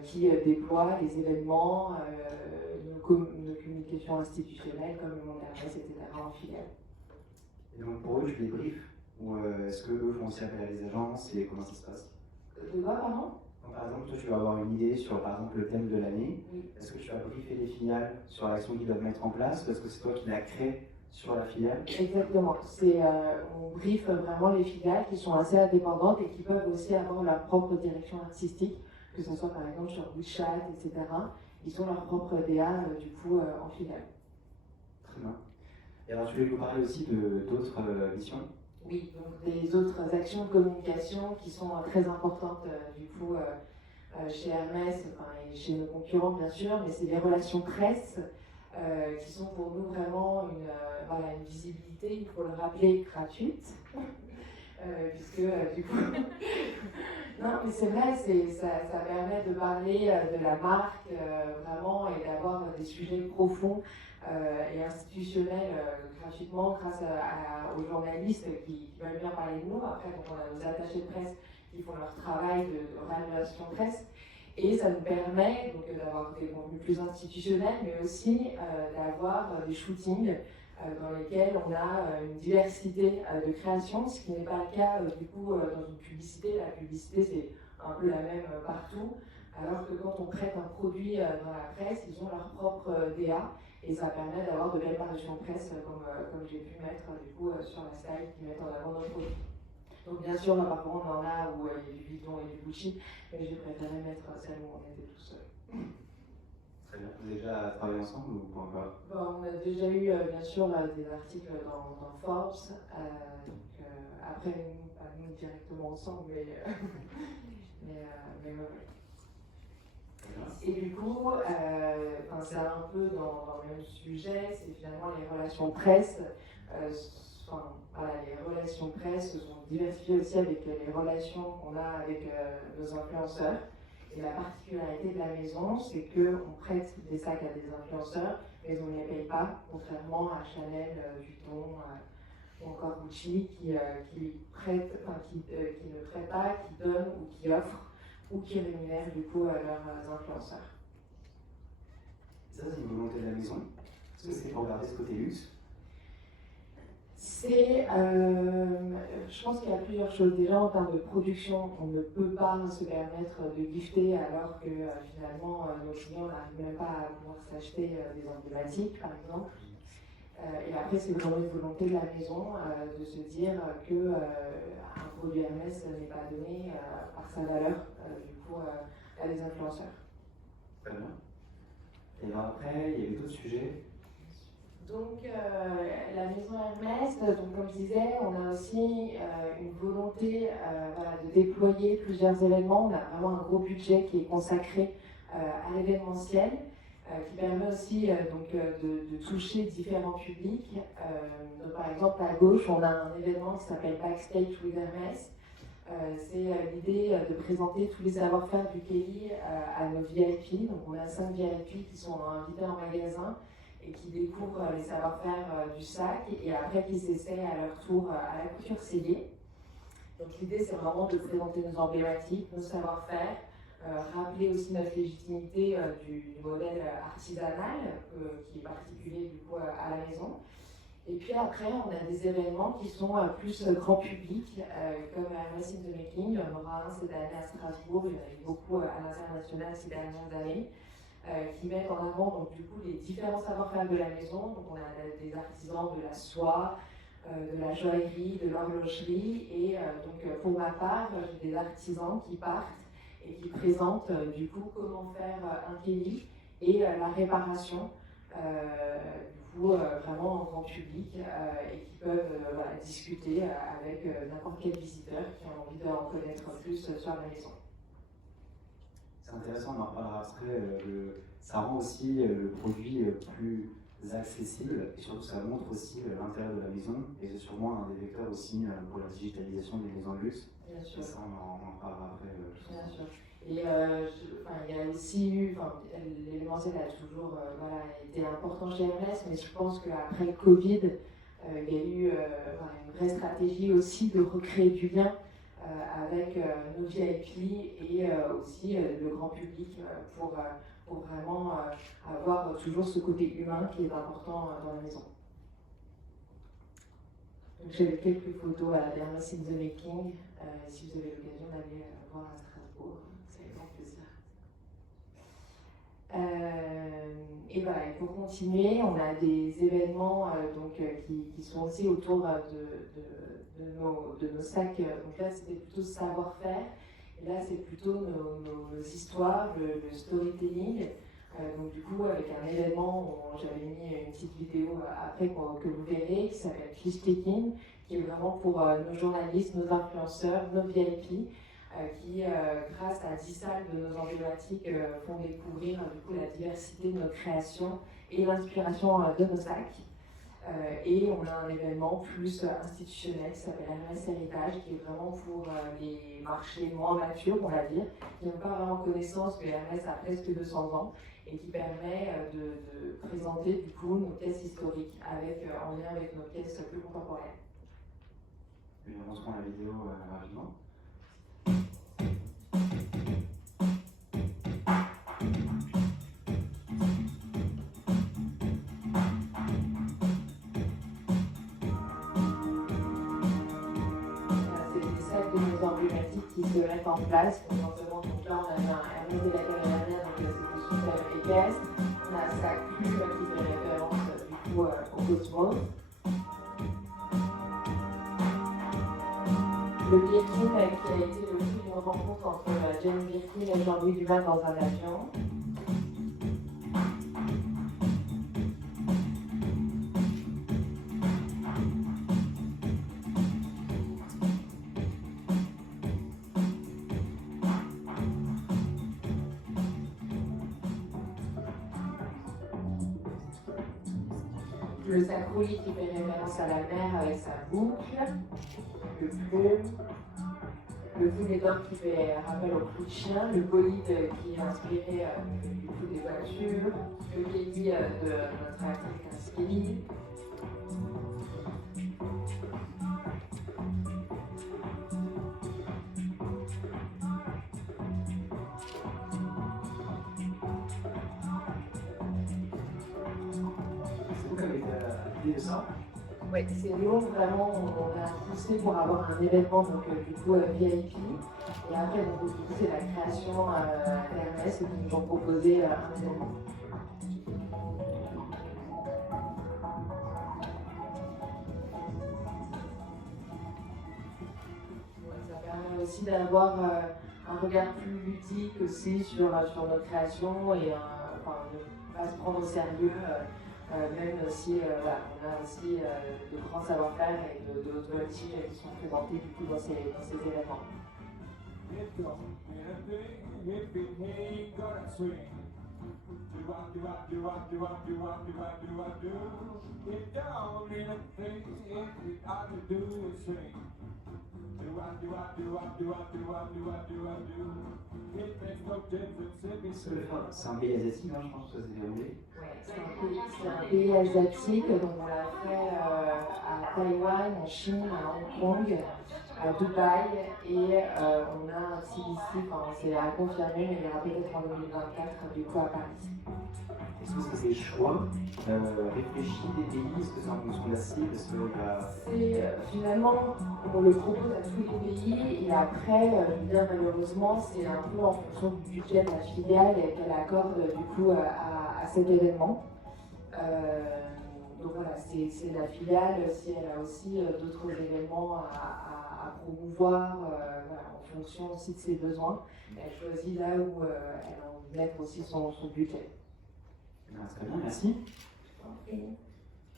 qui déploient les événements, nos communications institutionnelles comme le Monde Hermès, etc. en filiale. Et donc pour eux, tu les briefes? Ou est-ce qu'eux font aussi appel à des agences et comment ça se passe? De quoi, pardon? Donc, par exemple, toi tu vas avoir une idée sur par exemple le thème de l'année. Oui. Est-ce que tu vas briefer les filiales sur l'action qu'ils doivent mettre en place? Ou est-ce que c'est toi qui l'as créé sur la filiale? Exactement. On briefe vraiment les filiales qui sont assez indépendantes et qui peuvent aussi avoir leur propre direction artistique, que ce soit par exemple sur WeChat, etc. Ils ont leur propre DA du coup en filiale. Très bien. Et alors tu voulais nous parler aussi d'autres missions? Oui, donc des autres actions de communication qui sont très importantes du coup chez Hermès et chez nos concurrents bien sûr, mais c'est les relations presse qui sont pour nous vraiment une visibilité, il faut le rappeler, gratuite. Puisque du coup, non mais c'est vrai, ça permet de parler de la marque vraiment et d'avoir des sujets profonds et institutionnels gratuitement grâce aux journalistes qui veulent bien parler de nous. Après, donc, on a nos attachés de presse qui font leur travail de réalisation presse et ça nous permet donc d'avoir des contenus plus institutionnels mais aussi d'avoir des shootings dans lesquels on a une diversité de créations, ce qui n'est pas le cas du coup dans une publicité. La publicité c'est un peu la même partout, alors que quand on prête un produit dans la presse, ils ont leur propre DA et ça permet d'avoir de belles parutions presse comme j'ai pu mettre du coup sur la slide qui mettent en avant nos produits. Donc bien sûr, parfois on en a où il y a du Vuitton et du Gucci, mais j'ai préféré mettre celle où on était tous seuls. Très bien. Vous avez déjà travaillé ensemble ou pas encore? Bon, on a déjà eu bien sûr des articles dans Forbes, après nous, pas nous directement ensemble, mais ouais. Et du coup, c'est un peu dans le même sujet, c'est finalement les relations presse. Les relations presse sont diversifiées aussi avec les relations qu'on a avec nos influenceurs. Et la particularité de la maison, c'est qu'on prête des sacs à des influenceurs, mais on ne les paye pas, contrairement à Chanel, Vuitton ou encore Gucci, qui ne prêtent pas, qui donnent ou qui offrent ou qui rémunèrent du coup leurs influenceurs. Ça, c'est une volonté de la maison. Est-ce que c'est pour garder ce côté luxe? Je pense qu'il y a plusieurs choses. Déjà, en termes de production, on ne peut pas se permettre de gifter alors que finalement nos clients n'arrivent même pas à pouvoir s'acheter des emblématiques, par exemple. Et après, c'est vraiment une volonté de la maison de se dire qu'un produit Hermès n'est pas donné par sa valeur, du coup, à des influenceurs. Très bien. Et bien après, il y avait d'autres sujets. Donc, la maison Hermès, donc, comme je disais, on a aussi une volonté de déployer plusieurs événements. On a vraiment un gros budget qui est consacré à l'événementiel, qui permet aussi de toucher différents publics. Donc, par exemple, à gauche, on a un événement qui s'appelle Backstage with Hermès. C'est l'idée de présenter tous les savoir-faire du pays à nos VIP. Donc, on a 5 VIP qui sont invités en magasin et qui découvrent les savoir-faire du sac et après qui s'essaient à leur tour à la couture scellée. Donc l'idée c'est vraiment de présenter nos emblématiques, nos savoir-faire, rappeler aussi notre légitimité du modèle artisanal qui est particulier du coup à la maison. Et puis après on a des événements qui sont plus grand public comme Hermès in the Making. On aura un cette année à Strasbourg, il y en a eu beaucoup à l'international ces dernières années. Qui mettent en avant donc, du coup, les différents savoir-faire de la maison. Donc, on a des artisans de la soie, de la joaillerie, de l'horlogerie. Et donc, pour ma part, j'ai des artisans qui partent et qui présentent du coup comment faire un kéli et la réparation, du coup, vraiment en grand public et qui peuvent discuter avec n'importe quel visiteur qui a envie d'en connaître plus sur la maison. C'est intéressant, on en reparlera après. Ça rend aussi le produit plus accessible et surtout ça montre aussi l'intérieur de la maison et c'est sûrement un des vecteurs aussi pour la digitalisation des maisons de luxe. Bien sûr. Ça, on en reparlera après. Bien sûr. Et il y a aussi eu, l'événementiel a toujours été important chez Hermès, mais je pense qu'après le Covid, il y a eu une vraie stratégie aussi de recréer du lien avec nos VIP et aussi le grand public pour vraiment avoir toujours ce côté humain qui est important dans la maison. Donc j'avais quelques photos à la Hermès in the Making, si vous avez l'occasion d'aller voir à Strasbourg, c'est avec grand plaisir. Et voilà, et pour continuer, on a des événements qui sont aussi autour de nos sacs. Donc là, c'était plutôt savoir-faire. Et là, c'est plutôt nos histoires, le storytelling. Donc du coup, avec un événement où j'avais mis une petite vidéo après que vous verrez, qui s'appelle Cliff-Taking, qui est vraiment pour nos journalistes, nos influenceurs, nos VIP, qui, grâce à 10 salles de nos emblématiques, font découvrir du coup la diversité de nos créations et l'inspiration de nos sacs. Et on a un événement plus institutionnel qui s'appelle Hermès Héritage, qui est vraiment pour les marchés moins matures, on va dire, qui n'ont pas vraiment connaissance que Hermès a presque 200 ans et qui permet de présenter du coup nos pièces historiques en lien avec nos pièces plus contemporaines. Et on montrera la vidéo rapidement. mettre en place. Donc là, on a mis un Hermès de la Camélia, donc c'est super épaisse. On a sa cuve qui fait référence du coup au cosmos. Le Birkin qui a été le fruit d'une rencontre entre James Birkin et Jean-Louis Dumas dans un avion. Le sacrolit qui fait référence à la mer avec sa boucle, le plume, le boulet d'or qui fait rappel au clou de chien, le bolide qui est inspiré du coup des voitures, le Kelly de notre actrice Kelly. De ça. Oui, c'est nous vraiment, on a poussé pour avoir un événement donc, du coup VIP. Et après, donc, du coup, c'est la création d'Hermès qui nous ont proposé un événement. Ça permet aussi d'avoir un regard plus ludique aussi sur notre création et enfin, ne pas se prendre au sérieux. Même si voilà, on a aussi de grands savoir-faire et de hautes voltiges qui sont présentés du coup dans ces événements. C'est un pays asiatique, hein, je pense que ça s'est déroulé. Ouais, c'est un pays asiatique, donc on l'a fait à Taïwan, en Chine, à Hong Kong, à Dubaï, et on a un site ici, enfin c'est à confirmer, mais il y aura peut-être en 2024 du coup à Paris. Est-ce que c'est des choix réfléchis des pays? Est-ce que c'est en fonction de la cible? C'est finalement, on le propose à tous les pays et après, bien malheureusement, c'est un peu en fonction du budget de la filiale qu'elle accorde du coup à cet événement. Donc voilà, c'est la filiale, si elle a aussi d'autres événements à promouvoir, voilà, en fonction aussi de ses besoins, elle choisit là où elle a envie de mettre aussi son budget. Très bien, merci.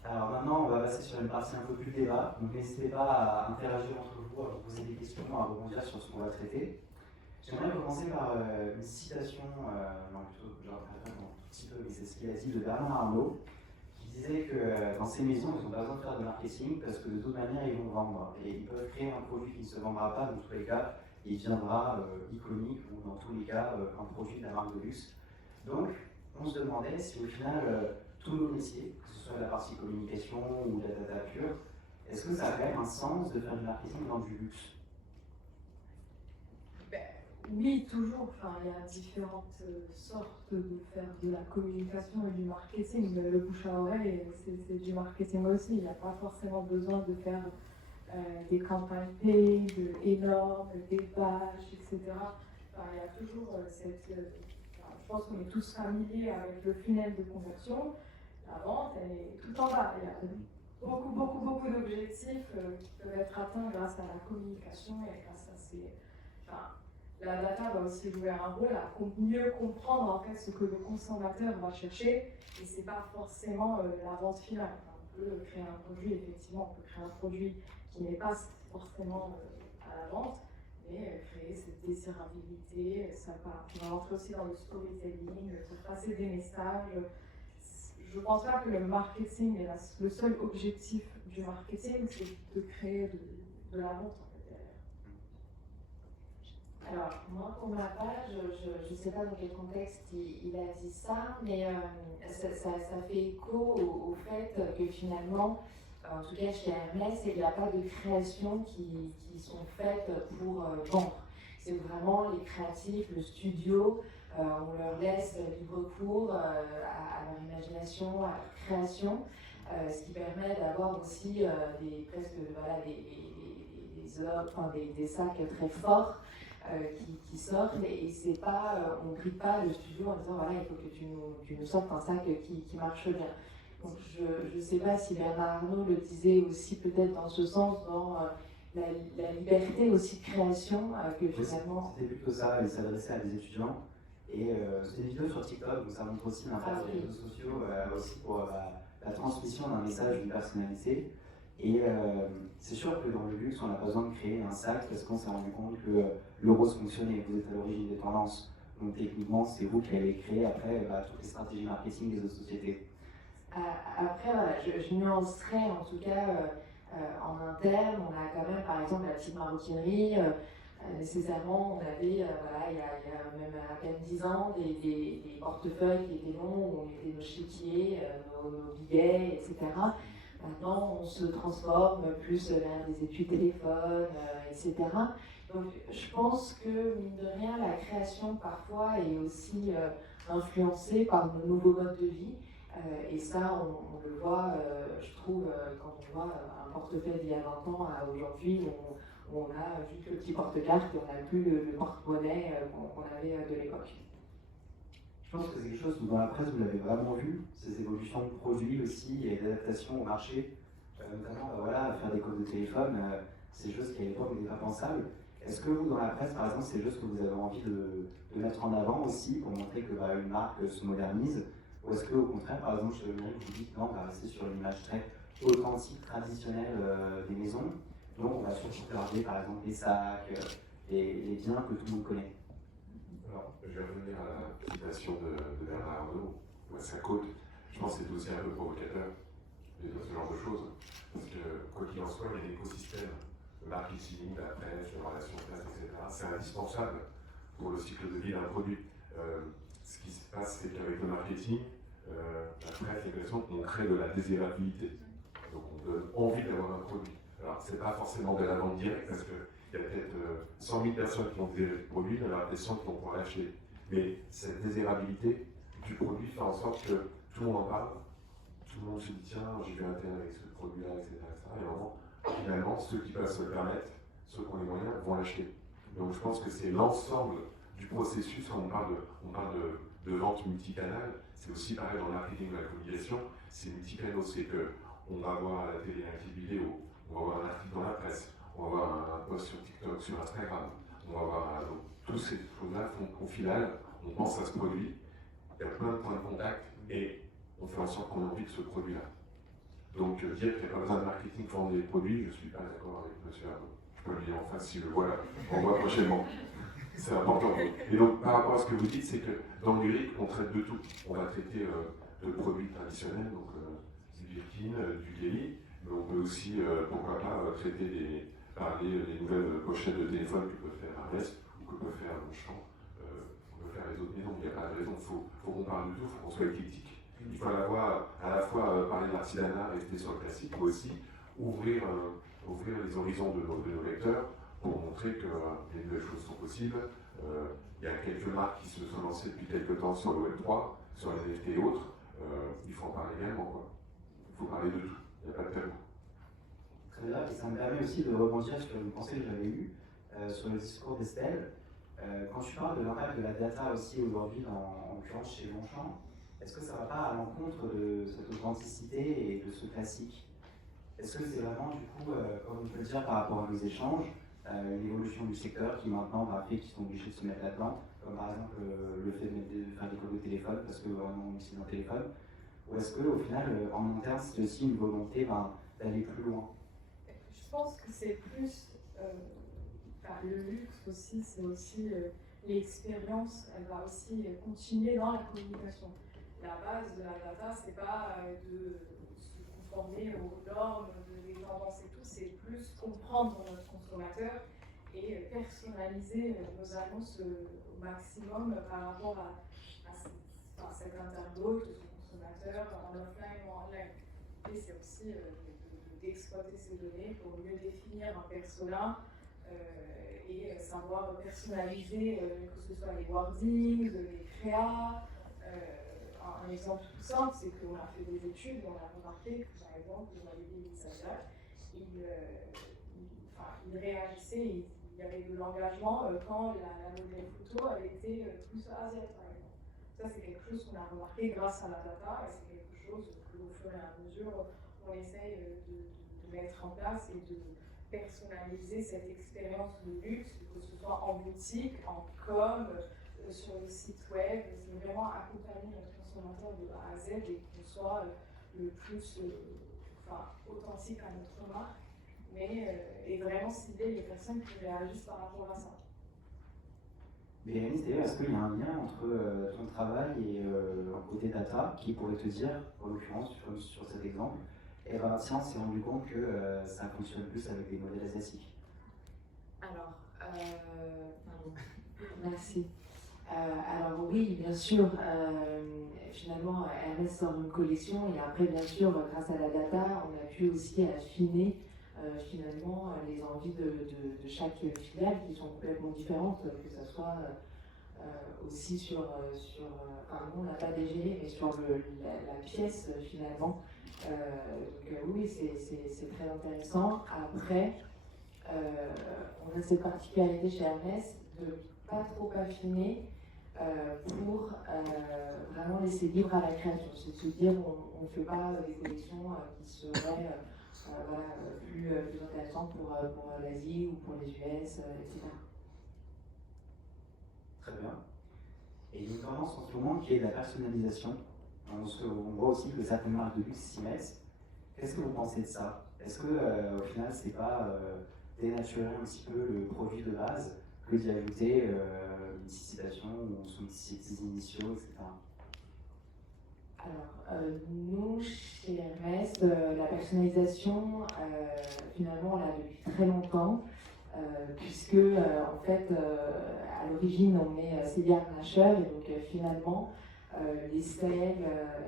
Alors maintenant, on va passer sur une partie un peu plus débat. Donc n'hésitez pas à interagir entre vous, à vous poser des questions, à rebondir sur ce qu'on va traiter. J'aimerais commencer par une citation, non plutôt, je reprendrai un petit peu, mais c'est ce qu'il a dit de Bernard Arnault, qui disait que dans ces maisons, ils n'ont pas besoin de faire de marketing parce que de toute manière, ils vont vendre. Et ils peuvent créer un produit qui ne se vendra pas, dans tous les cas, il deviendra iconique ou dans tous les cas, un produit de la marque de luxe. Donc, on se demandait si au final, tous nos métiers, que ce soit la partie communication ou la data pure, est-ce que ça a quand même un sens de faire du marketing dans du luxe? Oui, toujours. Enfin, il y a différentes sortes de faire de la communication et du marketing. Le bouche à oreille, c'est du marketing aussi. Il n'y a pas forcément besoin de faire des campagnes paid, énormes, des pages, etc. Enfin, il y a toujours cette... je pense qu'on est tous familiers avec le funnel de conversion. La vente, elle est tout en bas. Il y a beaucoup d'objectifs qui peuvent être atteints grâce à la communication et grâce à ces... Enfin, la data va aussi jouer un rôle à mieux comprendre en fait ce que le consommateur va chercher et c'est pas forcément la vente finale. Enfin, on peut créer un produit, effectivement, on peut créer un produit qui n'est pas forcément à la vente, mais créer cette désirabilité, ça va rentrer aussi dans le storytelling, faire passer des messages. Je ne pense pas que le marketing est le seul objectif du marketing, c'est de créer de la vente. Alors, moi, pour ma part, je ne sais pas dans quel contexte il a dit ça, mais ça fait écho au fait que finalement, en tout cas chez Hermès, il n'y a pas de créations qui sont faites pour vendre. C'est vraiment les créatifs, le studio, on leur laisse libre cours à leur imagination, à leur création, ce qui permet d'avoir aussi des sacs très forts qui sortent et c'est pas, on ne grille pas le studio en disant voilà, il faut que tu nous sortes un sac qui marche bien. Donc je ne sais pas si Bernard Arnault le disait aussi peut-être dans ce sens, dans la liberté aussi de création que finalement... C'était plutôt ça, il s'adressait à des étudiants. Et c'est une vidéo sur TikTok, donc ça montre aussi l'impact des réseaux sociaux aussi pour la transmission d'un message, d'une personnalité. Et c'est sûr que dans le luxe, on n'a pas besoin de créer un sac parce qu'on s'est rendu compte que le rose fonctionnait, vous êtes à l'origine des tendances. Donc techniquement, c'est vous qui avez créé après toutes les stratégies marketing des autres sociétés. Après, voilà, je nuancerais en tout cas en interne, on a quand même par exemple la petite maroquinerie. Nécessairement, on avait, voilà, il y a même à peine 10 ans, des portefeuilles qui étaient longs, où on mettait nos chéquiers, nos billets, etc. Maintenant, on se transforme plus vers des études téléphones, etc. Donc, je pense que, mine de rien, la création, parfois, est aussi influencée par nos nouveaux modes de vie. Et ça, on le voit, je trouve, quand on voit un portefeuille d'il y a 20 ans à aujourd'hui, on a juste le petit porte-carte et on n'a plus le porte-monnaie qu'on avait de l'époque. Je pense que c'est quelque chose où dans la presse vous l'avez vraiment vu, ces évolutions de produits aussi et d'adaptation au marché, notamment voilà, faire des codes de téléphone, c'est des choses qui à l'époque n'étaient pas pensables. Est-ce que vous dans la presse par exemple c'est des choses que vous avez envie de mettre en avant aussi pour montrer que une marque se modernise, ou est-ce qu'au contraire par exemple chez le mec vous dites non, on va rester sur une image très authentique, traditionnelle des maisons, donc on va surtout garder par exemple les sacs, les biens que tout le monde connaît. Alors, je vais revenir à la citation de Bernard Arnault, ou à sa côte. Je pense que c'est aussi un peu provocateur de dire ce genre de choses. Parce que, quoi qu'il en soit, il y a l'écosystème, le marketing, la presse, les relations de presse, etc. C'est indispensable pour le cycle de vie d'un produit. Ce qui se passe, c'est qu'avec le marketing, la presse, les relations, on crée de la désirabilité. Donc, on donne envie d'avoir un produit. Alors, c'est pas forcément de la vente directe, parce que il y a peut-être 100 000 personnes qui vont désirer le produit, il y en aura peut-être 100 qui vont pouvoir l'acheter. Mais cette désirabilité du produit fait en sorte que tout le monde en parle, tout le monde se dit tiens, j'ai vu un tel avec ce produit-là, etc., etc. Et vraiment, finalement, ceux qui peuvent se le permettre, ceux qui ont les moyens, vont l'acheter. Donc je pense que c'est l'ensemble du processus, quand on parle de vente multicanale, c'est aussi pareil dans le marketing de la communication, c'est multicanal, c'est qu'on va voir à la télé un clip vidéo, on va voir un article dans la presse, on va voir un post sur TikTok, sur Instagram, on va voir toutes ces choses-là font qu'au final, on pense à ce produit, il y a plein de points de contact et on fait en sorte qu'on ait envie de ce produit-là. Donc dire qu'il n'y a pas besoin de marketing pour vendre des produits, je ne suis pas d'accord avec monsieur Arnaud. Je peux le dire en face si je le vois là, on voit prochainement. C'est important. Et donc par rapport à ce que vous dites, c'est que dans le numérique, on traite de tout. On va traiter de produits traditionnels, donc du Birkin, du Kelly, mais on peut aussi, pourquoi pas, traiter parler des nouvelles pochettes de téléphone que peut faire Hermès ou que peut faire Longchamp, on peut faire les autres maisons. Il n'y a pas de raison, il faut qu'on parle de tout, il faut qu'on soit éclectique. Il faut à la fois parler de l'artisanat, rester sur le classique, mais aussi ouvrir les horizons de nos lecteurs pour montrer que les nouvelles choses sont possibles. Il y a quelques marques qui se sont lancées depuis quelques temps sur le Web3, sur les NFT et autres. Il faut en parler également, quoi. Il faut parler de tout, il n'y a pas de tabou. Très bien, et ça me permet aussi de rebondir sur une pensée que j'avais eue sur le discours d'Estelle. Quand tu parles de l'impact de la data aussi aujourd'hui, en l'occurrence chez Longchamp, est-ce que ça ne va pas à l'encontre de cette authenticité et de ce classique? Est-ce que c'est vraiment, du coup, comme on peut le dire par rapport à nos échanges, une évolution du secteur qui maintenant fait qu'ils sont obligés de se mettre là-dedans, comme par exemple le fait de faire des codes de téléphone parce que vraiment on utilise un téléphone, ou est-ce qu'au final, en long terme, c'est aussi une volonté d'aller plus loin? Je pense que c'est plus le luxe aussi, c'est aussi l'expérience, elle va aussi continuer dans la communication. La base de la data, c'est pas de se conformer aux normes, des tendances et tout, c'est plus comprendre notre consommateur et personnaliser nos annonces au maximum par rapport à cet internaute, son consommateur, en offline ou en online. Et c'est aussi d'exploiter ces données pour mieux définir un persona et savoir personnaliser, que ce soit les wordings, les créas. Un exemple tout simple, c'est qu'on a fait des études et on a remarqué que, par exemple, dans les pays messageries, ils réagissaient, il y y avait de l'engagement quand la modèle photo elle était plus asiatique par exemple. Ça c'est quelque chose qu'on a remarqué grâce à la data et c'est quelque chose qu'au fur et à mesure on essaye de mettre en place et de personnaliser cette expérience de luxe, que ce soit en boutique, en com, sur le site web. C'est vraiment accompagner notre consommateur de A à Z et qu'on soit le plus authentique à notre marque, mais et vraiment cibler les personnes qui réagissent par rapport à ça. Bérénice, d'ailleurs, est-ce qu'il y a un lien entre ton travail et un côté data qui pourrait te dire, en l'occurrence sur cet exemple, eh ben tiens, on s'est rendu compte que ça fonctionne plus avec des modèles asiatiques? Alors, pardon, merci. Alors oui, bien sûr, finalement, Hermès sort une collection et après, bien sûr, grâce à la data, on a pu aussi affiner finalement les envies de chaque filiale qui sont complètement différentes, que ce soit aussi sur nous on n'a pas dégelé, mais sur la pièce finalement. Donc oui, c'est très intéressant. Après, on a cette particularité chez Hermès de pas trop affiner pour vraiment laisser libre à la création. C'est de se dire on ne fait pas des collections qui seraient plus intéressantes pour l'Asie ou pour les US, etc. Très bien. Et il y a une tendance en ce moment qui est la personnalisation. On voit aussi que certaines marques de luxe s'y mettent. Qu'est-ce que vous pensez de ça? Est-ce que au final, c'est pas dénaturer un petit peu le produit de base que d'y ajouter une petite citation ou son petits initiaux, etc. Alors, nous, chez Hermès, la personnalisation, finalement, on l'a depuis très longtemps, puisque, en fait, à l'origine, on est Célia Nasher, et donc finalement, les selles,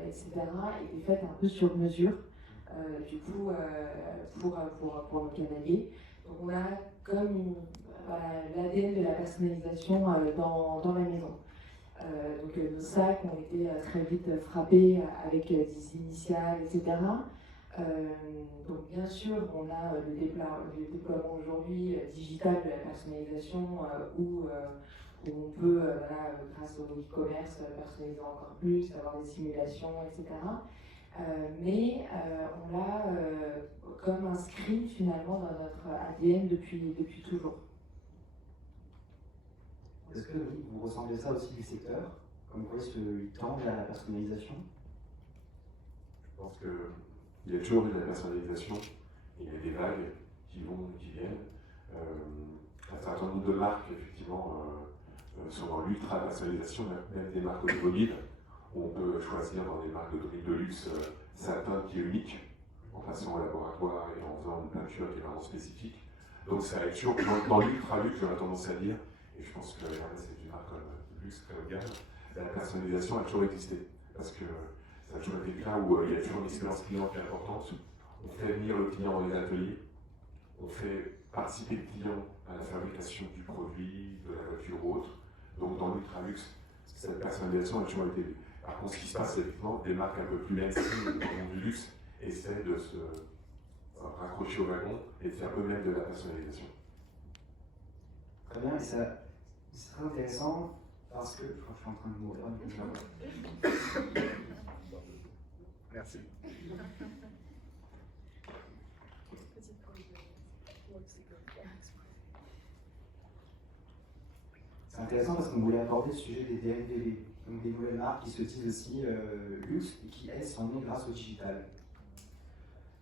etc., étaient faites un peu sur mesure, du coup, pour le cavalier. Donc, on a comme l'ADN de la personnalisation dans la maison. Donc nos sacs ont été très vite frappés avec des initiales, etc. Donc bien sûr, on a le déploiement aujourd'hui digital de la personnalisation où on peut, grâce au e-commerce, personnaliser encore plus, avoir des simulations, etc. Mais on l'a comme inscrit finalement dans notre ADN depuis toujours. Est-ce que vous ressentez ça aussi du secteur, comme quoi ils tendent à la personnalisation? Je pense qu'il y a toujours eu de la personnalisation, et il y a des vagues qui vont, qui viennent. Un certain nombre de marques, effectivement, sont dans l'ultra-personnalisation, même des marques automobiles, où on peut choisir dans des marques d'automobile de luxe certains qui est unique, en passant au laboratoire et en faisant une peinture qui est vraiment spécifique. Donc ça va être toujours dans l'ultra-luxe, j'aurais tendance à dire, et je pense que Hermès c'est une marque de luxe très haut de gamme, la personnalisation a toujours existé. Parce que ça a toujours été le cas où il y a toujours une expérience client qui est importante. On fait venir le client dans les ateliers, on fait participer le client à la fabrication du produit, de la voiture ou autre. Donc dans l'ultra-luxe, cette personnalisation a toujours été vue. Par contre, ce qui se passe, c'est effectivement des marques un peu plus mainstream dans le monde du luxe essaient de se raccrocher au wagon et de faire eux-mêmes de la personnalisation. Très bien, et ça, c'est très intéressant parce que. Je crois que je suis en train de mourir. Merci. C'est intéressant parce qu'on voulait aborder le sujet des DNVB, donc des nouvelles marques qui se disent aussi luxe et qui, elles, sont nées grâce au digital.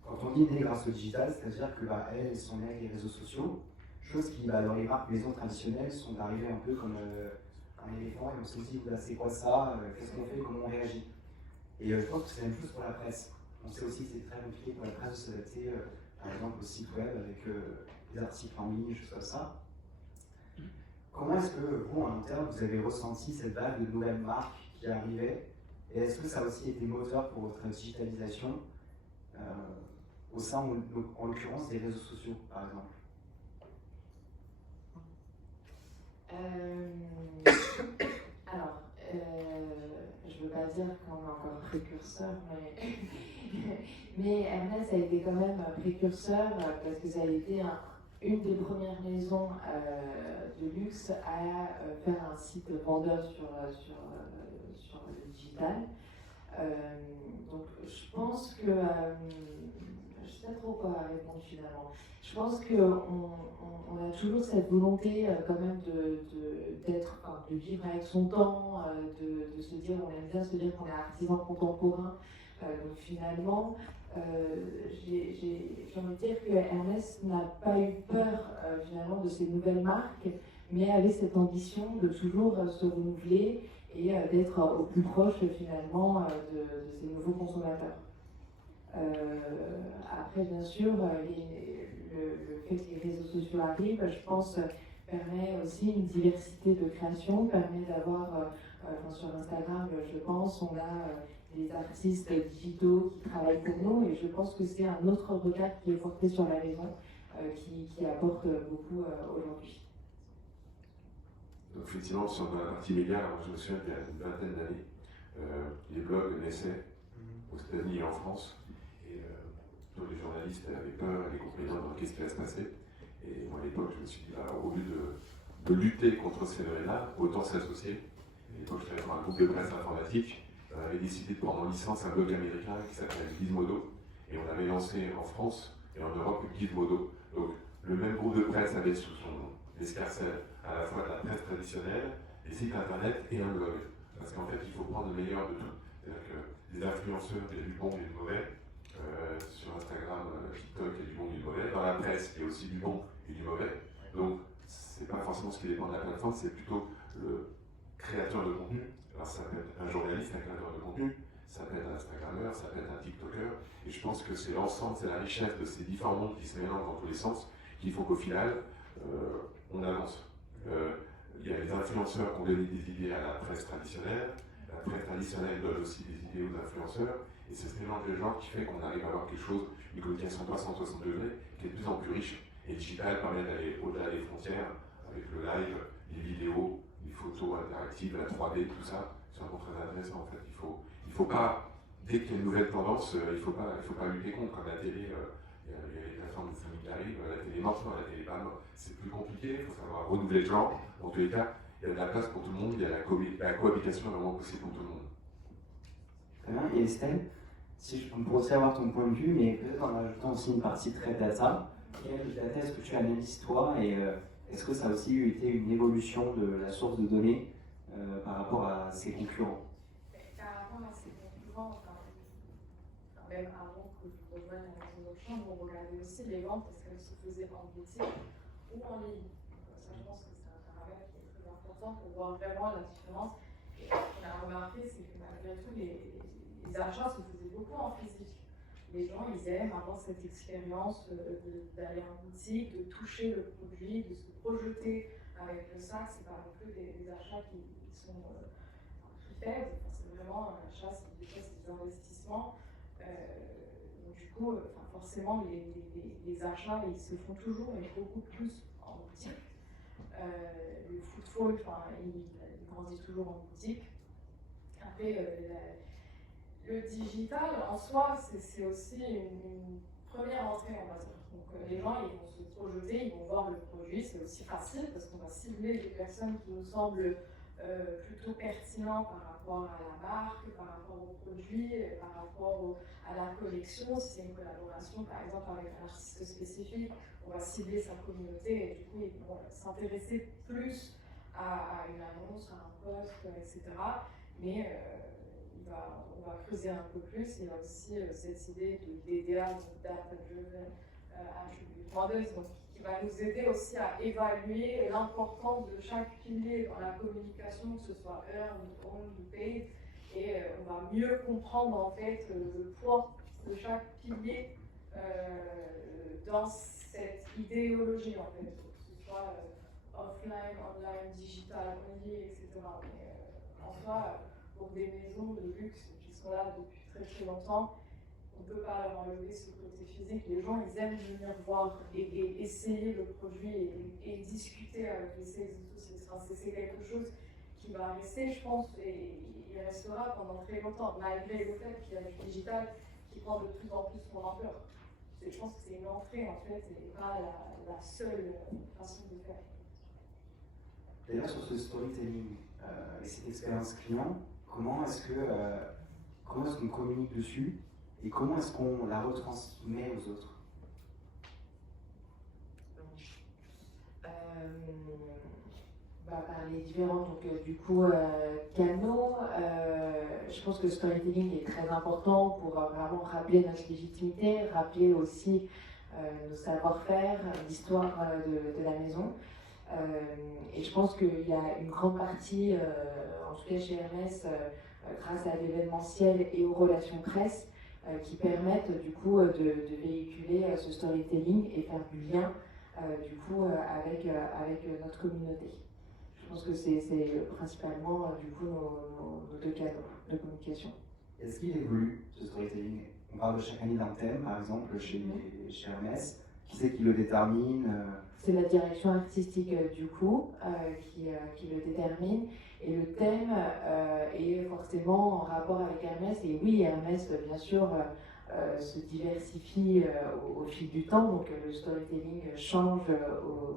Quand on dit nées grâce au digital, c'est-à-dire que elles sont nées avec les réseaux sociaux, chose qui, dans les marques maisons traditionnelles, sont arrivées un peu comme un éléphant et on se dit, c'est quoi ça, qu'est-ce qu'on fait, comment on réagit. Et je pense que c'est la même chose pour la presse. On sait aussi que c'est très compliqué pour la presse de s'adapter, par exemple, au site web avec des articles en ligne, des choses comme ça. Comment est-ce que vous, en interne, vous avez ressenti cette vague de nouvelles marques qui arrivaient? Et est-ce que ça a aussi été moteur pour votre digitalisation au sein, en l'occurrence, des réseaux sociaux, par exemple? Alors, je ne veux pas dire qu'on est encore précurseur, mais Hermès a été quand même précurseur parce que ça a été une des premières maisons de luxe à faire un site vendeur sur le digital. Donc je pense que, je sais pas trop quoi répondre finalement. Je pense qu'on a toujours cette volonté quand même de vivre avec son temps, de se dire, on aime bien se dire qu'on est artisan contemporain. Donc finalement, j'ai envie de dire que Ernest n'a pas eu peur finalement de ces nouvelles marques, mais avait cette ambition de toujours se renouveler et d'être au plus proche finalement de ces nouveaux consommateurs. Après, bien sûr, le fait que les réseaux sociaux arrivent, je pense, permet aussi une diversité de création, permet d'avoir, sur Instagram, je pense, on a des artistes digitaux qui travaillent pour nous, et je pense que c'est un autre regard qui est porté sur la maison, qui apporte beaucoup aujourd'hui. Donc effectivement, sur la partie média, moi, je me souviens qu'il y a une vingtaine d'années, les blogs naissaient aux États-Unis et en France, et tous les journalistes avaient peur, les compétents, qu'est-ce qui va se passer. Et moi à l'époque, je me suis dit, au lieu de lutter contre ces phénomènes-là, autant s'associer. À l'époque, je travaillais dans un groupe de presse informatique, on avait décidé de prendre en licence un blog américain qui s'appelle Gizmodo, et on avait lancé en France et en Europe Gizmodo. Donc le même groupe de presse avait sous son escarcelle à la fois de la presse traditionnelle, des sites internet et un blog. Parce qu'en fait, il faut prendre le meilleur de tout. C'est-à-dire que les influenceurs, il y a du bon et du mauvais. Sur Instagram, TikTok, il y a du bon et du mauvais. Dans la presse, il y a aussi du bon et du mauvais. Donc, c'est pas forcément ce qui dépend de la plateforme, c'est plutôt le créateur de contenu. Alors, ça peut être un journaliste, un créateur de contenu, ça peut être un Instagrammeur, ça peut être un TikToker. Et je pense que c'est l'ensemble, c'est la richesse de ces différents mondes qui se mélangent dans tous les sens qui font qu'au final, on avance. Il y a les influenceurs qui ont donné des idées à la presse traditionnelle. La presse traditionnelle donne aussi des idées aux influenceurs. Et c'est ce mélange de genres qui fait qu'on arrive à avoir quelque chose, une communication 360 degrés, qui est de plus en plus riche. Et le digital permet d'aller au-delà des frontières, avec le live, les vidéos, les photos interactives, la 3D, tout ça. C'est vraiment très intéressant en fait. Il faut pas, dès qu'il y a une nouvelle tendance, il faut pas lutter contre. Comme la télé, il y a les plateformes de streaming qui arrivent, la télé marche, la télé pas, c'est plus compliqué, il faut savoir renouveler le genre. Dans tous les cas, il y a de la place pour tout le monde, il y a la cohabitation est vraiment possible pour tout le monde. Très bien. Et Estelle, si on pourrait aussi avoir ton point de vue, mais peut-être en ajoutant aussi une partie très data. Quelle data est-ce que tu analyses toi, et est-ce que ça a aussi été une évolution de la source de données par rapport à ses concurrents? Par rapport à ses concurrents, même avant que je rejoigne la maison d'Auchan, on regardait aussi les ventes, est-ce qu'elles se faisaient en boutique ou en ligne. Ça, je pense que c'est un paramètre qui est très important pour voir vraiment la différence. Et ce qu'on a remarqué, c'est que malgré tout, les achats se faisaient beaucoup en physique. Les gens, ils aiment avoir cette expérience d'aller en boutique, de toucher le produit, de se projeter avec le sac. C'est pas non plus des achats qui sont faibles. Enfin, c'est vraiment un achat, c'est des investissements. Donc, du coup, forcément, les achats, ils se font toujours, mais beaucoup plus en boutique. Le footfall, il grandit toujours en boutique. Après, le digital, en soi, c'est aussi une première entrée, on va dire. Donc, les gens, ils vont se projeter, ils vont voir le produit. C'est aussi facile parce qu'on va cibler des personnes qui nous semblent plutôt pertinents par rapport à la marque, par rapport au produit, par rapport à la collection. Si c'est une collaboration, par exemple, avec un artiste spécifique, on va cibler sa communauté et du coup, ils vont s'intéresser plus à une annonce, à un post, etc. Mais on va creuser un peu plus. Il y a aussi cette idée de DDA, donc Data Driven Attribute Models, donc qui va nous aider aussi à évaluer l'importance de chaque pilier dans la communication, que ce soit earned, owned ou paid, et on va mieux comprendre en fait le poids de chaque pilier dans cette idéologie en fait, que ce soit offline, online, digital, only, etc. Mais en soi, pour des maisons de luxe qui sont là depuis très très longtemps, on ne peut pas leur enlever ce côté physique. Les gens, ils aiment venir voir et essayer le produit et discuter avec les sales associates. C'est quelque chose qui va rester, je pense, et il restera pendant très longtemps, malgré le fait qu'il y a du digital qui prend de plus en plus son ampleur. je pense que c'est une entrée en fait et pas la seule façon de faire. D'ailleurs, sur ce storytelling et cette expérience client, comment est-ce qu'on communique dessus et comment est-ce qu'on la retransmet aux autres? Par les différents canaux, je pense que le storytelling est très important pour vraiment rappeler notre légitimité, rappeler aussi nos savoir-faire, l'histoire de la maison. Et je pense qu'il y a une grande partie, en tout cas chez Hermès, grâce à l'événementiel et aux relations presse, qui permettent du coup de véhiculer ce storytelling et faire du lien avec notre communauté. Je pense que c'est principalement du coup nos deux canaux de communication. Est-ce qu'il évolue ce storytelling? On parle de chaque année d'un thème, par exemple, chez Hermès. Qui c'est qui le détermine? C'est la direction artistique du coup qui le détermine. Et le thème est forcément en rapport avec Hermès. Et oui, Hermès, bien sûr, se diversifie au fil du temps. Donc le storytelling change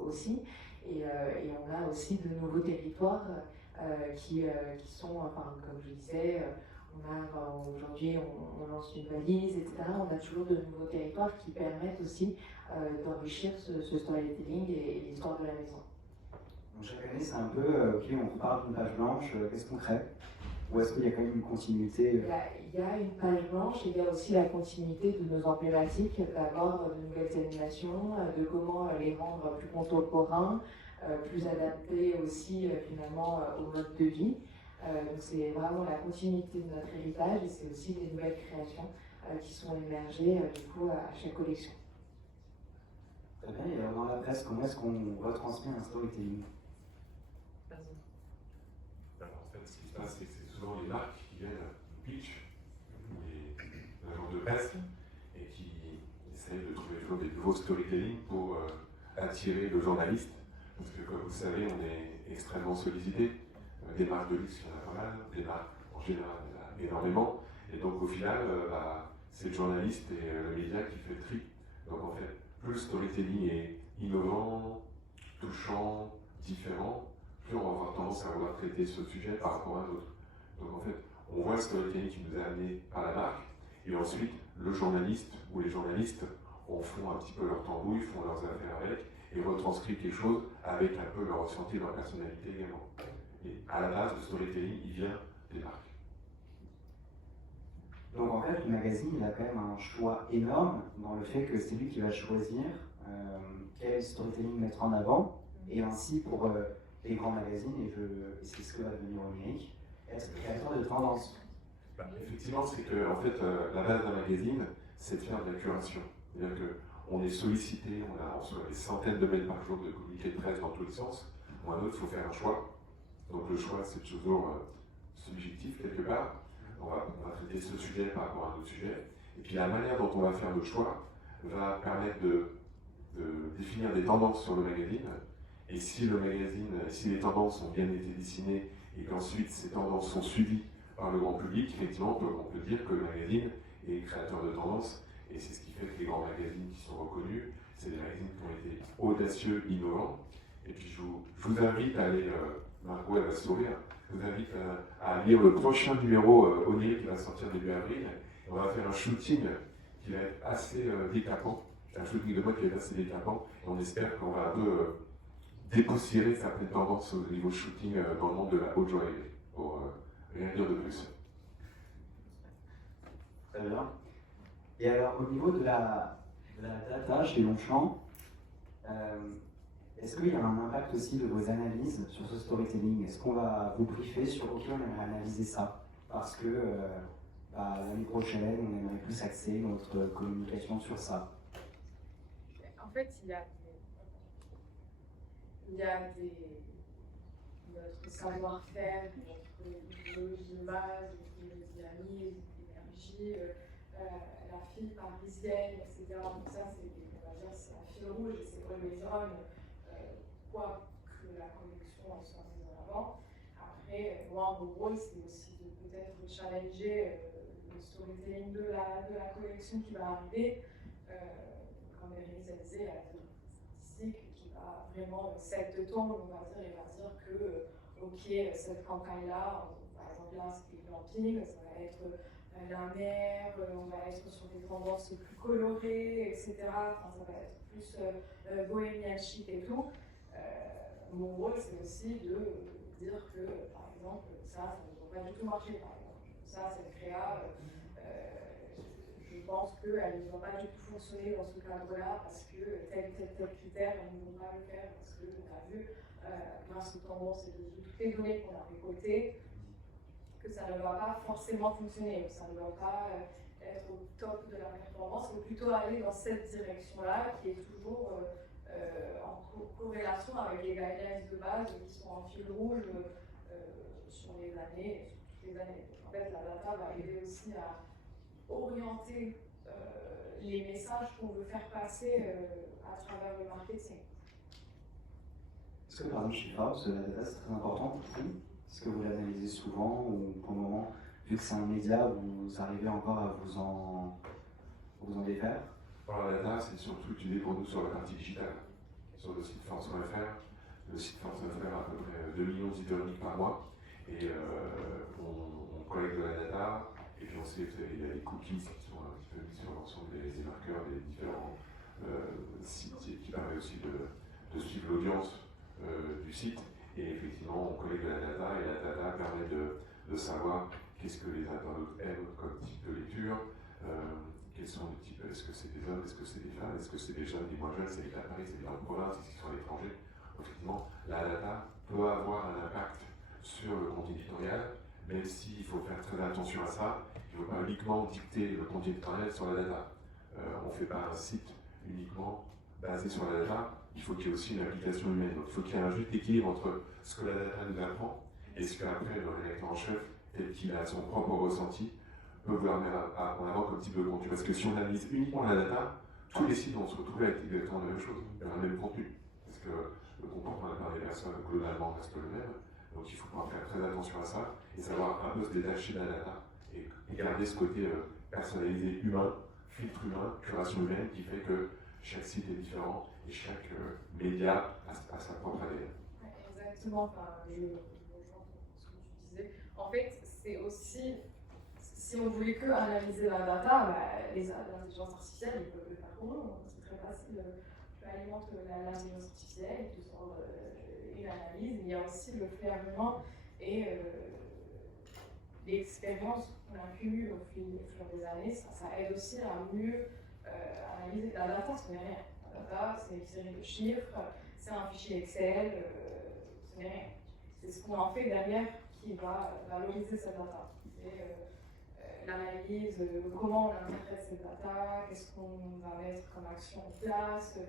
aussi. Et on a aussi de nouveaux territoires qui sont, enfin, comme je disais, aujourd'hui on lance une valise, etc. On a toujours de nouveaux territoires qui permettent aussi d'enrichir ce storytelling et l'histoire de la maison. Donc chaque année, c'est un peu, ok, on repart d'une page blanche, qu'est-ce qu'on crée? Ou est-ce qu'il y a quand même une continuité? Il y a une page blanche, et il y a aussi la continuité de nos emblématiques, d'avoir de nouvelles animations, de comment les rendre plus contemporains, plus adaptés aussi finalement au mode de vie. Donc c'est vraiment la continuité de notre héritage et c'est aussi des nouvelles créations qui sont émergées du coup à chaque collection. Très bien, et alors dans la presse, comment est-ce qu'on retransmet un storytelling? Alors, en fait, ce qui se passe, c'est que c'est souvent les marques qui viennent pitch, les agences de presse, et qui essayent de trouver toujours des nouveaux storytelling pour attirer le journaliste. Parce que, comme vous savez, on est extrêmement sollicité. Des marques de luxe, il y en a pas mal, des marques en général, il y en a énormément. Et donc, au final, c'est le journaliste et le média qui fait le tri. Donc, en fait, plus le storytelling est innovant, touchant, différent, plus on va avoir tendance à vouloir traiter ce sujet par rapport à un autre. Donc, en fait, on voit le storytelling qui nous est amené par la marque, et ensuite, le journaliste ou les journalistes en font un petit peu leur tambouille, font leurs affaires avec, et retranscrivent quelque chose avec un peu leur ressenti, leur personnalité également. Et à la base, le storytelling, il vient des marques. Donc en fait, le magazine, il a quand même un choix énorme dans le fait que c'est lui qui va choisir quel storytelling mettre en avant, et ainsi pour les grands magazines, et c'est ce que va devenir au numérique, être créateur de tendance. Effectivement, c'est que en fait, la base d'un magazine, c'est de faire de la curation. C'est-à-dire qu'on est sollicité, on reçoit des centaines de mails par jour de communiqués de presse dans tous les sens. Ou un autre, il faut faire un choix. Donc le choix, c'est toujours subjectif quelque part. On va traiter ce sujet par rapport à un autre sujet. Et puis la manière dont on va faire le choix va permettre de définir des tendances sur le magazine. Et si les tendances ont bien été dessinées et qu'ensuite ces tendances sont suivies par le grand public, effectivement, on peut dire que le magazine est créateur de tendances. Et c'est ce qui fait que les grands magazines qui sont reconnus, c'est des magazines qui ont été audacieux, innovants. Et puis je vous invite à aller, Margot elle va sourire, je vous invite à lire le prochain numéro Oniric qui va sortir début avril. On va faire un shooting qui va être assez décapant, un shooting de mode qui va être assez décapant. Et on espère qu'on va un peu dépoussiérer certaines tendances au niveau shooting dans le monde de la haute joaillerie, pour rien dire de plus. Très bien. Et alors, au niveau de la data chez Longchamp, est-ce qu'il y a un impact aussi de vos analyses sur ce storytelling? Est-ce qu'on va vous briefer sur OK, on aimerait analyser ça? Parce que l'année prochaine, on aimerait plus axer notre communication sur ça. En fait, il y a notre savoir-faire, notre idéologie de base, notre dynamisme, l'énergie, la fille parisienne, etc. Donc ça, c'est un fil rouge et c'est what we run, quoi que la collection soit mise en avant. Après, moi, mon rôle, c'est aussi de peut-être challenger le storytelling de la collection qui va arriver. américanisé à la statistique qui va vraiment set de ton, on va dire, et va dire que, ok, cette campagne-là, par exemple là, c'est du glamping, ça va être la mer, on va être sur des tendances plus colorées, etc. Enfin, ça va être plus bohémien chic et tout. Mon rôle, c'est aussi de dire que, par exemple, ça ne doit pas du tout marcher, par exemple. Ça, cette créa, je pense qu'elle ne va pas du tout fonctionner dans ce cadre-là parce que tel critère, elles ne vont pas le faire parce qu'on a vu, grâce aux tendances et de toutes les données qu'on a récoltées, que ça ne va pas forcément fonctionner, ça ne va pas être au top de la performance, mais plutôt aller dans cette direction-là qui est toujours en corrélation avec les guidelines de base qui sont en fil rouge sur les années, sur toutes les années. En fait, la data va aider aussi à orienter les messages qu'on veut faire passer à travers le marketing. Est-ce que par exemple chez Forbes, la data c'est très important pour vous? Est-ce que vous l'analysez souvent ou pour le moment, vu que c'est un média, vous arrivez encore à vous en défaire? Alors, la data, c'est surtout utilisé pour nous sur la partie digitale. Sur le site Force.fr, le site Force.fr a à peu près 2 millions de visiteurs uniques par mois. Et on collecte de la data, et puis on sait qu'il y a des cookies qui sont un petit peu mis sur l'ensemble des marqueurs des différents sites, qui permet aussi de suivre l'audience du site. Et effectivement, on collecte de la data, et la data permet de savoir qu'est-ce que les internautes aiment comme type de lecture, quels sont les types, est-ce que c'est des hommes, est-ce que c'est des femmes, est-ce que c'est des jeunes, des moins jeunes, c'est des à Paris, c'est des en province, est-ce qu'ils sont à l'étranger. Effectivement, la data peut avoir un impact sur le contenu éditorial, même s'il faut faire très attention à ça. Il ne faut pas uniquement dicter le contenu éditorial sur la data. On ne fait pas un site uniquement basé sur la data, il faut qu'il y ait aussi une application humaine. Donc il faut qu'il y ait un juste équilibre entre ce que la data nous apprend et ce qu'après le rédacteur en chef, tel qu'il a son propre ressenti, peut vouloir mettre en avant comme type de contenu. Parce que si on analyse uniquement la data, tous les sites vont se retrouver avec exactement la même chose, il y aura le même contenu. Parce que le comportement des personnes globalement reste le même. Donc il faut pouvoir faire très attention à ça et savoir un peu se détacher de la data et garder ce côté personnalisé humain, filtre humain, curation humaine qui fait que chaque site est différent et chaque média a sa propre ADN. Exactement, enfin, je rejoins ce que tu disais. En fait, c'est aussi, si on voulait que analyser la data, les intelligences artificielles, ils peuvent le faire pour nous. C'est très facile. Tu alimentes l'intelligence artificielle, tu sors une analyse, mais il y a aussi le flair humain et l'expérience qu'on accumule au fil des années, ça aide aussi à mieux analyser. La data, ce n'est rien. La data, c'est une série de chiffres, c'est un fichier Excel, ce n'est rien. C'est ce qu'on en fait derrière qui va valoriser cette data. C'est l'analyse, comment on interprète cette data, qu'est-ce qu'on va mettre comme action en place,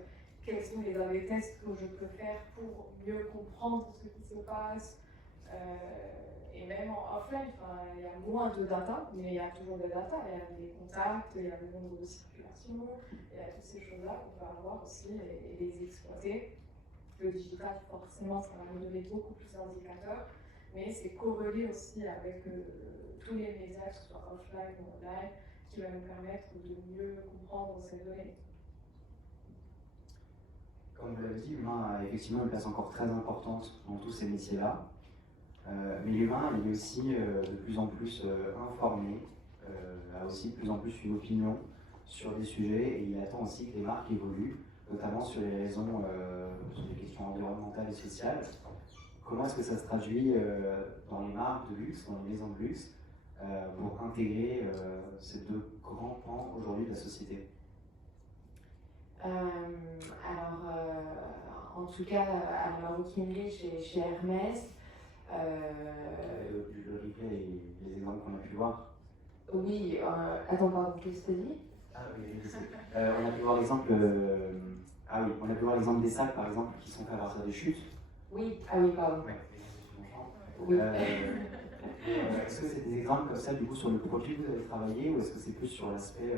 quels sont les A/B tests que je peux faire pour mieux comprendre ce qui se passe. Et même en offline, il y a moins de data, mais il y a toujours des data. Il y a des contacts, il y a le nombre de circulation, il y a toutes ces choses-là qu'on peut avoir aussi et les exploiter. Le digital, forcément, ça va nous donner beaucoup plus d'indicateurs, mais c'est corrélé aussi avec tous les médias, que ce soit offline ou online, qui va nous permettre de mieux comprendre ces données. Comme vous l'avez dit, l'humain a effectivement une place encore très importante dans tous ces métiers-là. Mais l'humain, il est aussi de plus en plus informé, a aussi de plus en plus une opinion sur des sujets et il attend aussi que les marques évoluent, notamment sur les raisons, sur les questions environnementales et sociales. Comment est-ce que ça se traduit dans les marques de luxe, dans les maisons de luxe, pour intégrer ces deux grands pans aujourd'hui de la société? En tout cas, à la Kimberly chez Hermès, Le replay et les exemples qu'on a pu voir. oui, attends, pardon, qu'est-ce que tu as dit? Ah oui, on a pu voir l'exemple. On a pu voir l'exemple des sacs, par exemple, qui sont faits à partir des chutes. Oui, ah oui, pardon. Ouais. Oui. Est-ce que c'est des exemples comme ça, du coup, sur le produit que vous avez travaillé, ou est-ce que c'est plus sur l'aspect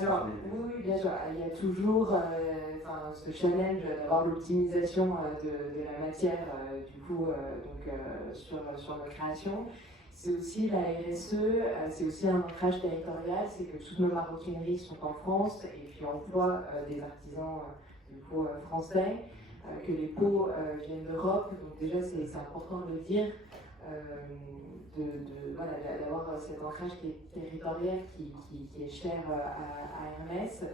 Alors, oui, bien sûr, il y a toujours ce challenge d'avoir l'optimisation de la matière, sur nos créations. C'est aussi la RSE, c'est aussi un ancrage territorial, c'est que toutes nos maroquineries sont en France et puis emploient des artisans du coup, français, que les pots viennent d'Europe, donc déjà c'est important de le dire, voilà, d'avoir cet ancrage qui est territorial, qui est cher à Hermès,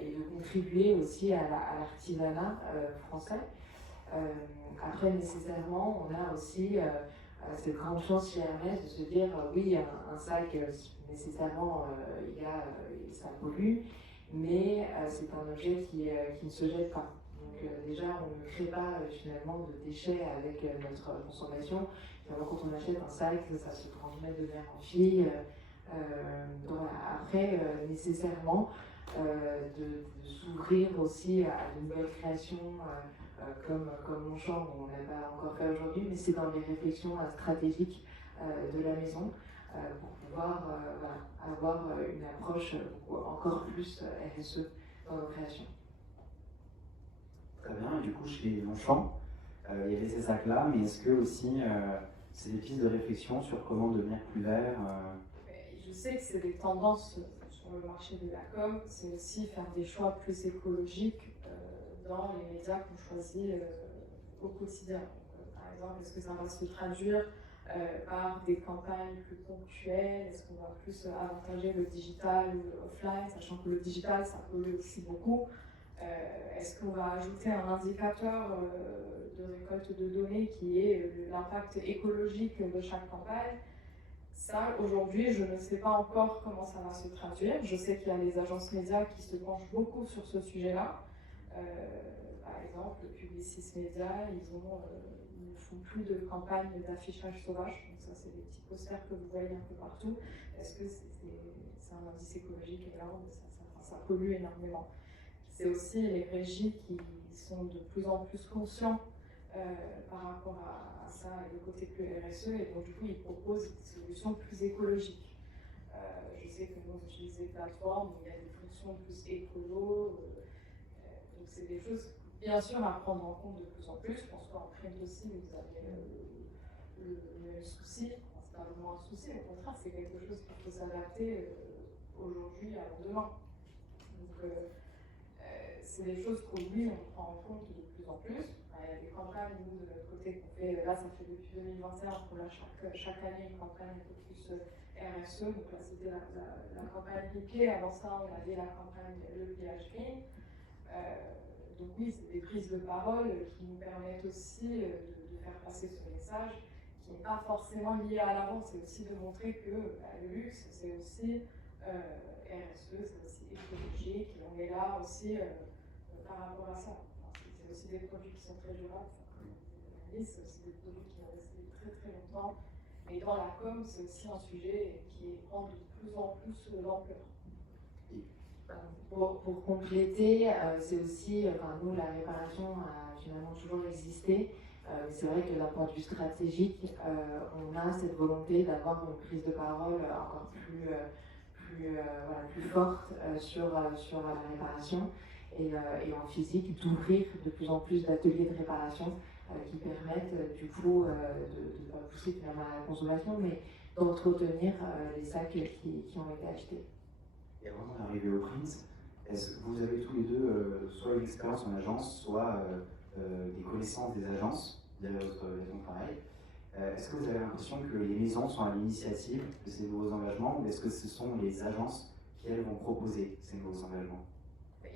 et de contribuer aussi à l'artisanat français. Après, nécessairement, on a aussi cette grande chance chez Hermès de se dire oui, un sac, nécessairement, ça pollue, mais c'est un objet qui ne se jette pas. Donc déjà, on ne crée pas finalement de déchets avec notre consommation. Finalement, quand on achète un sac, ça se transmet de mère en fille. Donc voilà. Après, nécessairement, de s'ouvrir aussi à de nouvelles créations, comme Longchamp, on n'a pas encore fait aujourd'hui, mais c'est dans les réflexions stratégiques de la maison pour pouvoir avoir une approche encore plus RSE dans nos créations. Très bien, et du coup chez Longchamp, il y avait ces sacs-là, mais est-ce que aussi c'est des pistes de réflexion sur comment devenir plus vert Je sais que c'est des tendances sur le marché de la com, c'est aussi faire des choix plus écologiques dans les médias qu'on choisit au quotidien. Par exemple, est-ce que ça va se traduire par des campagnes plus ponctuelles? Est-ce qu'on va plus avantager le digital ou le offline, sachant que le digital, ça pollue aussi beaucoup? Est-ce qu'on va ajouter un indicateur de récolte de données qui est l'impact écologique de chaque campagne? Ça, aujourd'hui, je ne sais pas encore comment ça va se traduire. Je sais qu'il y a les agences médias qui se penchent beaucoup sur ce sujet-là. Par exemple, Publicis Média, ils ne font plus de campagne d'affichage sauvage. Donc ça, c'est des petits posters que vous voyez un peu partout. Est-ce que c'est un indice écologique énorme? Ça pollue énormément. C'est aussi les régies qui sont de plus en plus conscients par rapport à ça et le côté plus RSE, et donc du coup ils proposent des solutions plus écologiques. Je sais que nous on utilise des plateformes où il y a des fonctions plus écolo, donc c'est des choses bien sûr à prendre en compte de plus en plus. Je pense qu'en print aussi vous avez le même souci, c'est pas vraiment un souci, au contraire c'est quelque chose qu'il faut s'adapter aujourd'hui à demain. Donc c'est des choses qu'aujourd'hui on prend en compte de plus en plus. Il y a des campagnes, nous, de notre côté, qu'on fait, là, ça fait depuis 2021 qu'on a chaque année une campagne un peu plus RSE. Donc là, c'était la campagne Liquet. Avant ça, on avait la campagne Le Village Green. Donc oui, c'est des prises de parole qui nous permettent aussi de faire passer ce message, qui n'est pas forcément lié à la vente. C'est aussi de montrer que le luxe, c'est aussi RSE, c'est aussi écologique. Et on est là aussi par rapport à ça. C'est aussi des produits qui sont très durables, c'est aussi des produits qui vont rester très très longtemps. Mais dans la com, c'est aussi un sujet qui prend de plus en plus d'ampleur. Pour compléter, c'est aussi, nous, la réparation a finalement toujours existé. C'est vrai que d'un point de vue stratégique, on a cette volonté d'avoir une prise de parole encore plus forte sur la réparation. Et en physique, d'ouvrir de plus en plus d'ateliers de réparation qui permettent du coup de ne pas pousser finalement à la consommation, mais d'entretenir les sacs qui ont été achetés. Et avant d'arriver au print, est-ce que vous avez tous les deux soit une expérience en agence, soit des connaissances des agences, via votre maison de travail? Est-ce que vous avez l'impression que les maisons sont à l'initiative de ces nouveaux engagements, ou est-ce que ce sont les agences qui, elles, vont proposer ces nouveaux engagements?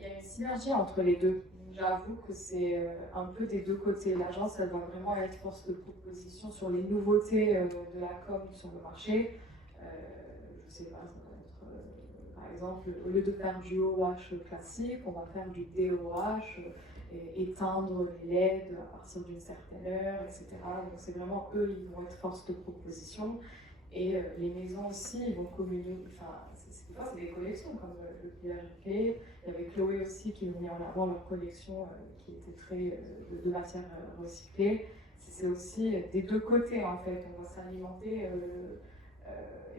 Il y a une synergie entre les deux. J'avoue que c'est un peu des deux côtés. L'agence, elle va vraiment être force de proposition sur les nouveautés de la com sur le marché. Je ne sais pas, ça va être, par exemple, au lieu de faire du OH classique, on va faire du DOH, éteindre les LED à partir d'une certaine heure, etc. Donc c'est vraiment eux, ils vont être force de proposition. Et les maisons aussi, ils vont communiquer. Enfin, c'est des collections comme le Village Clé. Il y avait Chloé aussi qui ont mis en avant leur collection qui était très de matière recyclée. C'est aussi des deux côtés en fait. On va s'alimenter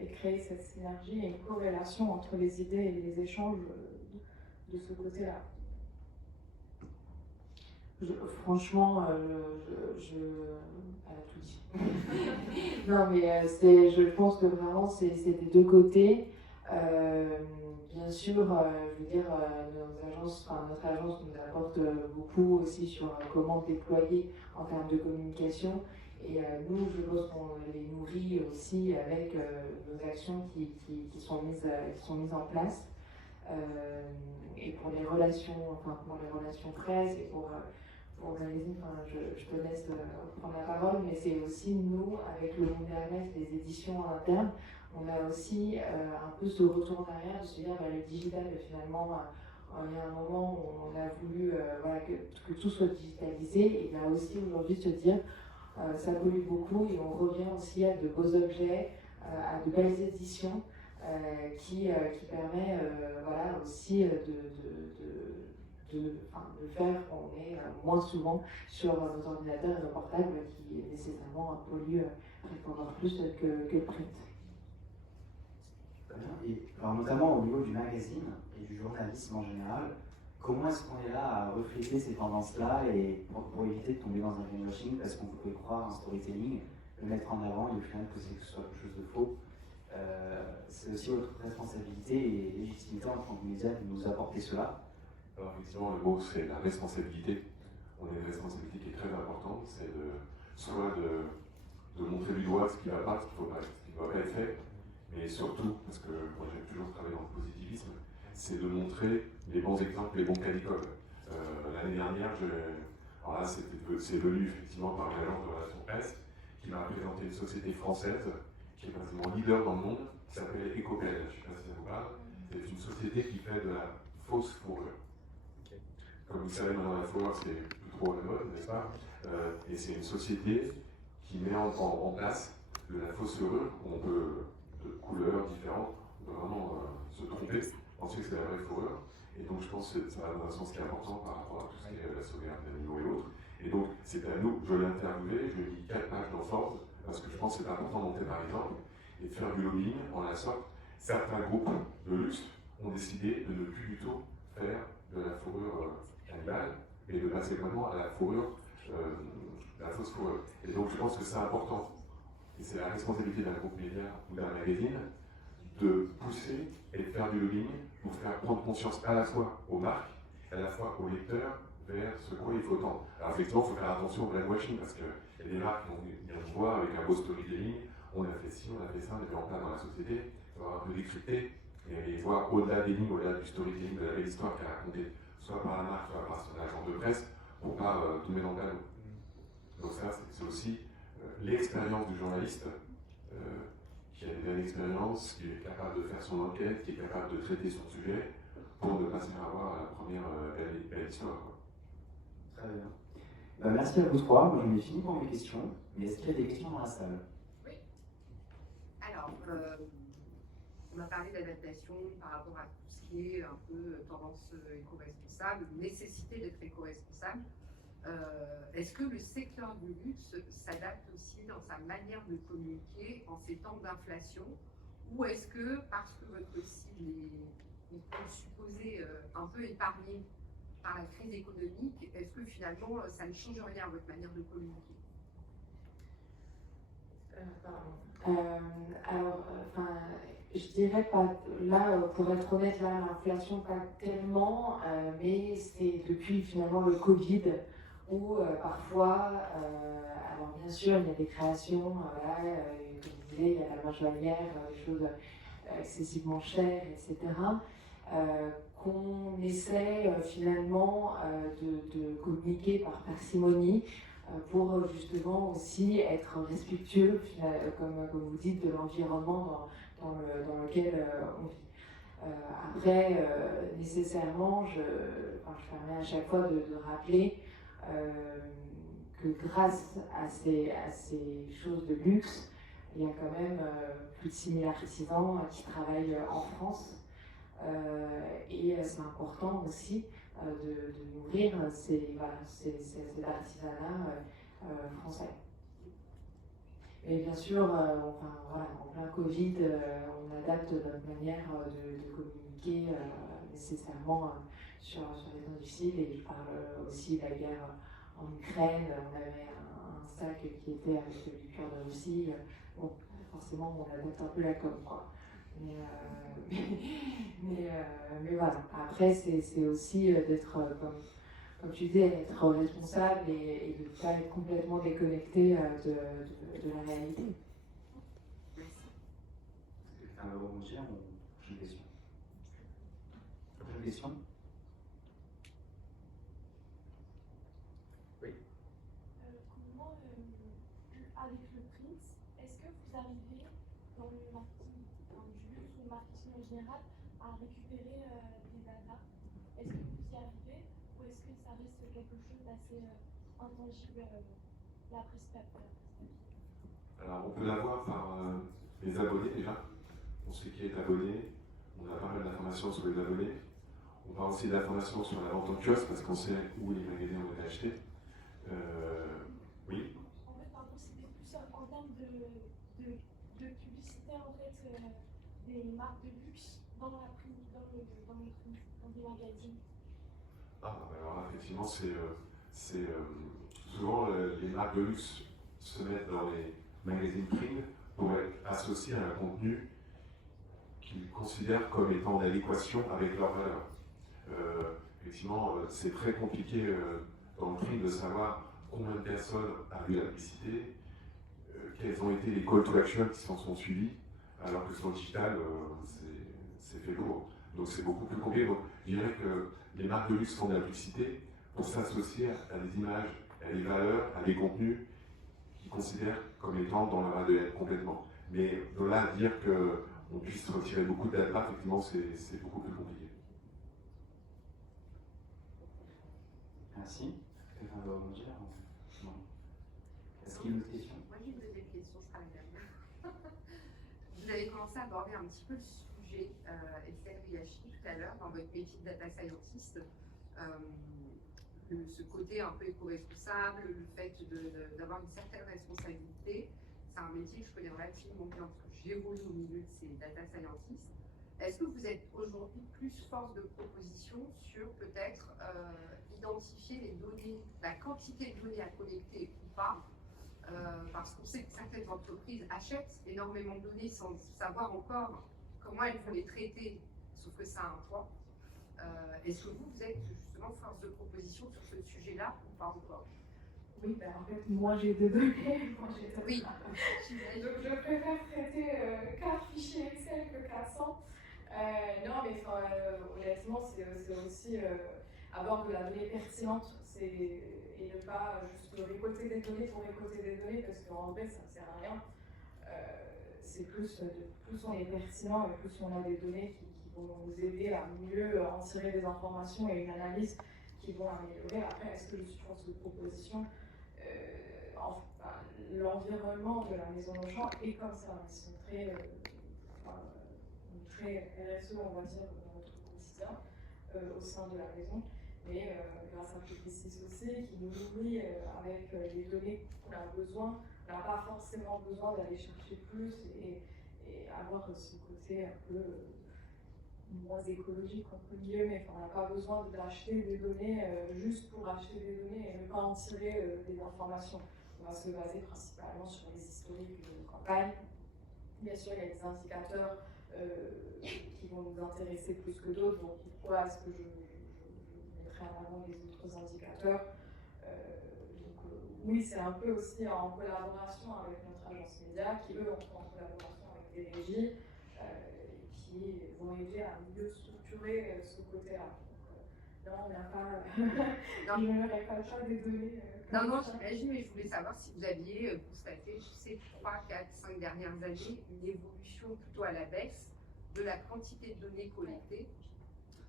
et créer cette synergie et une corrélation entre les idées et les échanges de ce côté-là. Franchement, elle a tout dit. Non, mais je pense que vraiment c'est des deux côtés. Bien sûr, je veux dire, notre agence nous apporte beaucoup aussi sur comment déployer en termes de communication. Et nous, je pense qu'on les nourrit aussi avec nos actions qui sont mises en place. Et pour les relations presse et pour le magazine, je te laisse prendre la parole, mais c'est aussi nous, avec le Monde Hermès, les éditions internes, on a aussi un peu ce retour en arrière de se dire le digital, finalement, il y a un moment où on a voulu que tout soit digitalisé, et là aussi aujourd'hui se dire ça pollue beaucoup et on revient aussi à de beaux objets, à de belles éditions qui permet aussi de faire qu'on est moins souvent sur nos ordinateurs et nos portables qui nécessairement polluent encore plus que le print. Très bien. Et alors notamment au niveau du magazine et du journalisme en général, comment est-ce qu'on est là à refléter ces tendances-là et pour éviter de tomber dans un greenwashing, parce qu'on peut croire un storytelling, le mettre en avant et au final que ce soit quelque chose de faux. C'est aussi votre responsabilité et légitimité en tant que média de nous apporter cela. Alors effectivement, le mot c'est la responsabilité. On a une responsabilité qui est très importante, c'est soit de montrer du doigt ce qui ne va pas, ce qui ne doit pas être fait, mais surtout, parce que moi j'aime toujours travailler dans le positivisme, c'est de montrer les bons exemples, les bons cas d'école. L'année dernière, alors là c'est venu effectivement par l'agence de relations presse qui m'a présenté une société française qui est quasiment leader dans le monde, qui s'appelle Ecopel. Je ne sais pas si ça vous parle. C'est une société qui fait de la fausse fourrure. Comme vous le savez, maintenant la fourrure c'est plus trop à la mode, n'est-ce pas? Et c'est une société qui met en place de la fausse fourrure, où on peut, de couleurs différentes, on peut vraiment se tromper, penser que c'est la vraie fourrure. Et donc je pense que ça va dans un sens qui est important par rapport à tout ce qui est la sauvegarde d'animaux et autres. Et donc c'est à nous, je l'ai interviewé, je lui ai dit 4 pages dans Forbes, parce que je pense que c'est important de monter par exemple, et de faire du lobbying en la sorte. Certains groupes de luxe ont décidé de ne plus du tout faire de la fourrure animale, et de passer vraiment à la fourrure, la fausse fourrure. Et donc je pense que c'est important, et c'est la responsabilité d'un groupe média ou d'un magazine, de pousser et de faire du lobbying pour faire prendre conscience à la fois aux marques, à la fois aux lecteurs, vers ce quoi il faut tendre. Alors effectivement, il faut faire attention au brainwashing, parce qu'il y a des marques qui vont venir nous voir avec un beau storytelling, on a fait ci, on a fait ça, on a mis en place dans la société, il faut un peu décrypter et voir au-delà des lignes, au-delà du storytelling, de la belle histoire qui est racontée, soit par la marque, soit par son agent de presse, pour ne pas tomber dans le panneau. Donc ça, c'est aussi l'expérience du journaliste, qui a une belle expérience, qui est capable de faire son enquête, qui est capable de traiter son sujet, pour ne pas se faire avoir à la première belle histoire. Très bien. Merci à vous trois. Moi, j'en ai fini pour mes questions. Mais est-ce qu'il y a des questions dans la salle? Oui. Alors, on a parlé d'adaptation par rapport à tout ce qui est un peu tendance éco-responsable, nécessité d'être éco-responsable. Est-ce que le secteur du luxe s'adapte aussi dans sa manière de communiquer en ces temps d'inflation, ou est-ce que, parce que votre cible est, on peut le supposer, un peu épargné par la crise économique, est-ce que finalement ça ne change rien à votre manière de communiquer? Je dirais pas, là, pour être honnête, là, l'inflation pas tellement, mais c'est depuis finalement le Covid où parfois, alors bien sûr, il y a des créations, comme je disais, il y a la marge joaillière, des choses excessivement chères, etc., qu'on essaie finalement de communiquer par parcimonie pour justement aussi être respectueux, comme vous dites, de l'environnement dans lequel on vit. Après, nécessairement, je permets à chaque fois de rappeler que grâce à ces choses de luxe, il y a quand même plus de 6000 artisans qui travaillent en France. Et c'est important aussi de nourrir cet artisanat français. Et bien sûr, en plein Covid, on adapte notre manière de communiquer nécessairement sur les temps difficiles. Et je parle aussi de la guerre en Ukraine. On avait un sac qui était avec du cœur de Russie. Bon, forcément, on adapte un peu la com, quoi. Mais voilà. Après, c'est aussi d'être, comme tu dis, être responsable et de ne pas être complètement déconnecté de la réalité. Quelqu'un veut rebondir ou prochaine question? Prochaine question? Oui. Comment, avec le print, est-ce que vous arrivez dans le marketing du luxe ou le marketing en général à récupérer des datas? Est-ce que vous y arrivez ou est-ce que ça reste quelque chose d'assez intangible, la prestataire? Alors, on peut l'avoir par les abonnés déjà. On sait qui est abonné, on a pas mal d'informations sur les abonnés. On parle aussi d'informations sur la vente en kiosque parce qu'on sait où les magasins ont été achetés. Oui. En fait, pardon, c'était plus en termes de publicité, en fait, des marques de luxe dans des magazines. Ah, alors là, effectivement, c'est souvent les marques de luxe se mettent dans les magazines print pour être associés à un contenu qu'ils considèrent comme étant en adéquation avec leurs valeurs. Effectivement, c'est très compliqué dans le print de savoir combien de personnes a vu la publicité, quels ont été les call to action qui s'en sont suivis, alors que sur le digital, c'est fait lourd. Donc c'est beaucoup plus compliqué. Donc, je dirais que les marques de luxe font de la publicité pour s'associer à des images, à des valeurs, à des contenus qu'ils considèrent comme étant dans leur ADN complètement. Mais de là à dire qu'on puisse retirer beaucoup de data, effectivement, c'est beaucoup plus compliqué. Merci. Quelqu'un veut rebondir? Non. Est-ce qu'il y a une autre question? Moi, j'ai une deuxième question, ce sera la dernière. Vous avez commencé à aborder un petit peu le sujet, Estelle Riachi, tout à l'heure, dans votre métier de data scientist. Ce côté un peu éco-responsable, le fait d'avoir une certaine responsabilité. C'est un métier que je connais relativement bien parce que j'évolue au milieu de ces data scientists. Est-ce que vous êtes aujourd'hui plus force de proposition sur peut-être identifier les données, la quantité de données à collecter ou pas, parce qu'on sait que certaines entreprises achètent énormément de données sans savoir encore comment elles vont les traiter, sauf que ça a un poids. Est-ce que vous êtes justement force de proposition sur ce sujet-là ou pas encore? Oui, ben en fait, moi j'ai des données. Oui. Donc je préfère traiter 4 fichiers Excel que 400. Non, mais honnêtement, c'est aussi avoir de la donnée pertinente et ne pas juste récolter des données pour récolter des données parce qu'en vrai, ça ne sert à rien. C'est plus on est pertinent et plus on a des données qui vont nous aider à mieux en tirer des informations et une analyse qui vont améliorer. Après, est-ce que je suis force de proposition? L'environnement de la maison Auchan est comme ça. Ils sont très RSE, on va dire, dans notre quotidien au sein de la maison. Mais grâce à Publicis aussi, qui nous nourrit avec les données qu'on a besoin, on n'a pas forcément besoin d'aller chercher plus et avoir ce côté un peu moins écologique, entre guillemets. On n'a pas besoin d'acheter des données juste pour acheter des données et ne pas en tirer des informations. On va se baser principalement sur les historiques de campagne. Bien sûr, il y a des indicateurs qui vont nous intéresser plus que d'autres. Donc, pourquoi est-ce que je mettrai en avant les autres indicateurs? Oui, c'est un peu aussi en collaboration avec notre agence média, qui eux entrent en collaboration avec des régies qui vont aider à mieux structurer ce côté-là. Non, on n'a pas. Je ne récolte pas des données. Non, j'imagine, mais je voulais savoir si vous aviez constaté, ces 3, 4, 5 dernières années, une évolution plutôt à la baisse de la quantité de données collectées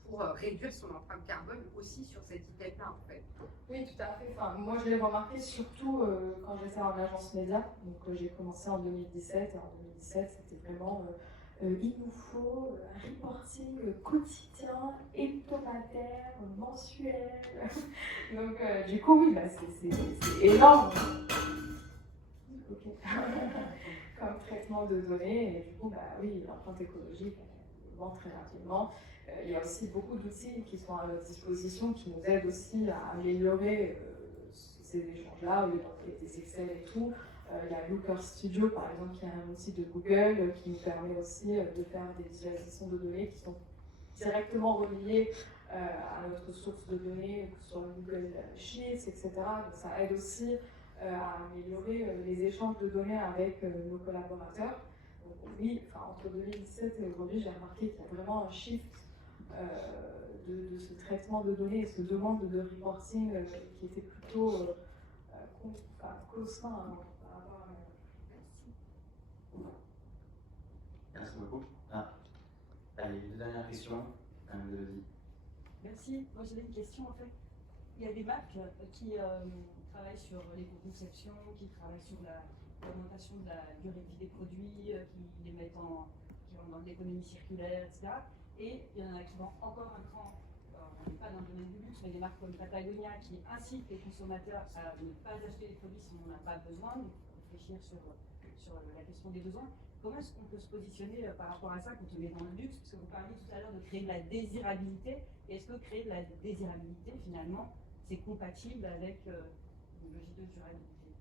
pour réduire son empreinte carbone aussi sur cette item-là, en fait. Oui, tout à fait. Enfin, moi, je l'ai remarqué surtout quand j'étais en agence média. Donc, j'ai commencé en 2017. Et en 2017, c'était vraiment il nous faut un reporting quotidien, hebdomadaire, mensuel. Donc, du coup, oui, bah, c'est énorme. Okay. Comme traitement de données. Et du coup, bah, oui, l'empreinte écologique, elle augmente très rapidement. Il y a aussi beaucoup d'outils qui sont à notre disposition, qui nous aident aussi à améliorer ces échanges-là, au lieu d'envoyer des Excel et tout. Il y a Looker Studio, par exemple, qui est un outil de Google qui nous permet aussi de faire des visualisations de données qui sont directement reliées à notre source de données, que ce soit Google Sheets, etc. Donc ça aide aussi à améliorer les échanges de données avec nos collaborateurs. Donc oui, entre 2017 et aujourd'hui, j'ai remarqué qu'il y a vraiment un shift de ce traitement de données et ce demande de reporting qui était plutôt constant avant. Merci beaucoup. Allez, une dernière question. Mélodie. Merci. Moi j'avais une question en fait. Il y a des marques qui travaillent sur l'éco-conception, qui travaillent sur l'augmentation de la durée de vie des produits, qui les mettent qui vont dans l'économie circulaire, etc. Et il y en a qui vont encore un cran, on n'est pas dans le domaine du luxe, mais des marques comme Patagonia qui incitent les consommateurs à ne pas acheter des produits si on n'en a pas besoin, donc réfléchir sur la question des besoins. Comment est-ce qu'on peut se positionner par rapport à ça quand on est dans le luxe? Parce que vous parliez tout à l'heure de créer de la désirabilité. Et est-ce que créer de la désirabilité, finalement, c'est compatible avec une logique de durabilité?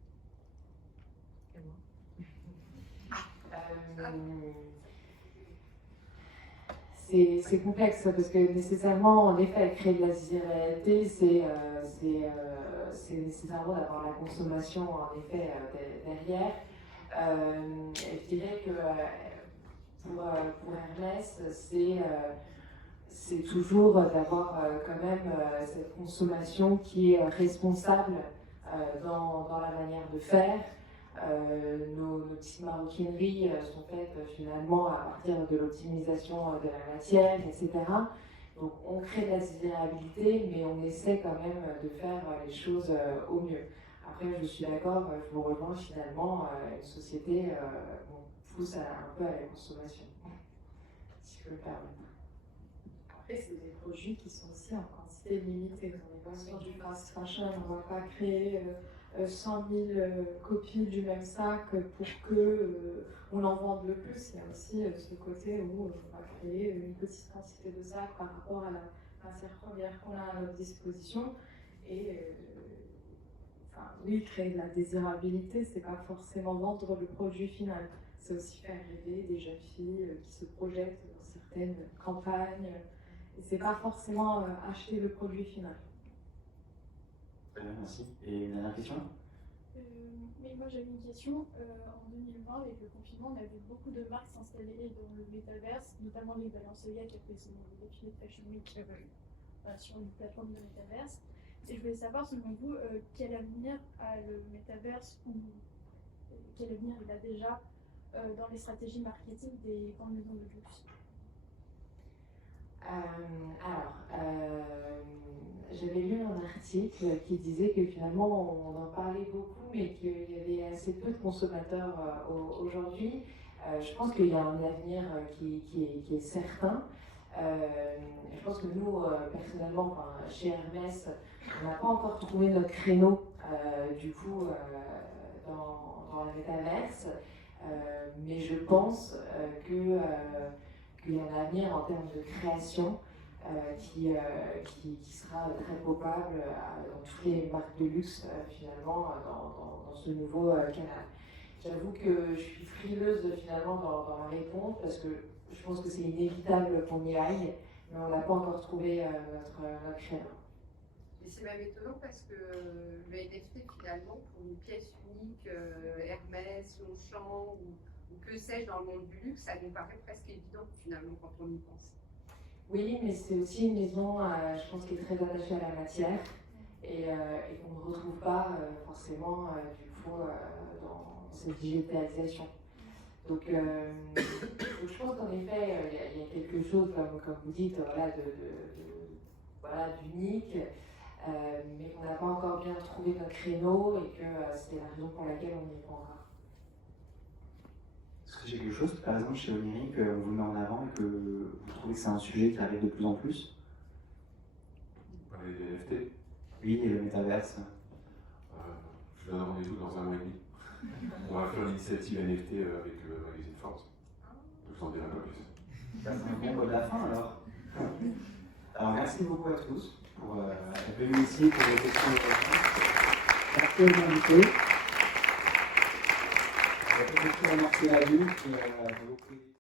C'est complexe parce que nécessairement, en effet, créer de la désirabilité, c'est nécessairement d'avoir la consommation en effet derrière. Je dirais que pour Hermès, c'est toujours d'avoir quand même cette consommation qui est responsable dans la manière de faire. Nos petites maroquineries sont faites finalement à partir de l'optimisation de la matière, etc. Donc on crée de la désirabilité, mais on essaie quand même de faire les choses au mieux. Après, je suis d'accord, je vous rejoins finalement, une société pousse un peu à la consommation, si je peux le permettre. Après, c'est des produits qui sont aussi en quantité limitée. On n'est pas sur du fast fashion, on ne va pas créer 100 000 copies du même sac pour qu'on en vende le plus. Il y a aussi ce côté où on va créer une petite quantité de sacs par rapport à la matière première qu'on a à notre disposition. Et oui, créer de la désirabilité, c'est pas forcément vendre le produit final. C'est aussi faire rêver des jeunes filles qui se projettent dans certaines campagnes. Et c'est pas forcément acheter le produit final. Très bien, merci. Et une dernière question? Mais moi j'avais une question. En 2020, avec le confinement, on a vu beaucoup de marques s'installer dans le métaverse, notamment les Balenciaga qui a fait son défilé de Fashion Week sur une plateforme de métaverse. Et je voulais savoir, selon vous, quel avenir a le métaverse ou quel avenir il a déjà dans les stratégies marketing des grandes maisons de luxe? J'avais lu un article qui disait que finalement on en parlait beaucoup, mais qu'il y avait assez peu de consommateurs aujourd'hui. Je pense qu'il y a un avenir qui est certain. Je pense que nous, personnellement, chez Hermès, on n'a pas encore trouvé notre créneau du coup dans la métaverse, mais je pense qu'il y a un avenir en termes de création qui sera très probable dans toutes les marques de luxe finalement dans ce nouveau canal. J'avoue que je suis frileuse finalement dans la réponse parce que je pense que c'est inévitable qu'on y aille, mais on n'a pas encore trouvé notre créneau. Et c'est même étonnant parce que le NFT finalement pour une pièce unique, Hermès, Longchamp ou que sais-je dans le monde du luxe, ça nous paraît presque évident finalement quand on y pense. Oui, mais c'est aussi une maison, je pense, qui est très attachée à la matière et qu'on ne retrouve pas forcément du coup dans cette digitalisation. Donc je pense qu'en effet, il y a quelque chose, comme vous dites, d'unique, mais qu'on n'a pas encore bien trouvé notre créneau et que c'est la raison pour laquelle on n'y est pas encore. Est-ce que j'ai quelque chose, par exemple, chez Oniric, on vous met en avant et que vous trouvez que c'est un sujet qui arrive de plus en plus? Vous parlez des NFT? Oui, et le métaverse. Je donne rendez-vous dans un mois et demi. On va faire l'initiative NFT avec le magazine Force. Je vous en dirai pas plus. Ça, c'est un bon mot de la fin alors. merci beaucoup à tous pour être venus ici pour les questions. Merci aux invités. Je vais remercier la ville qui a beaucoup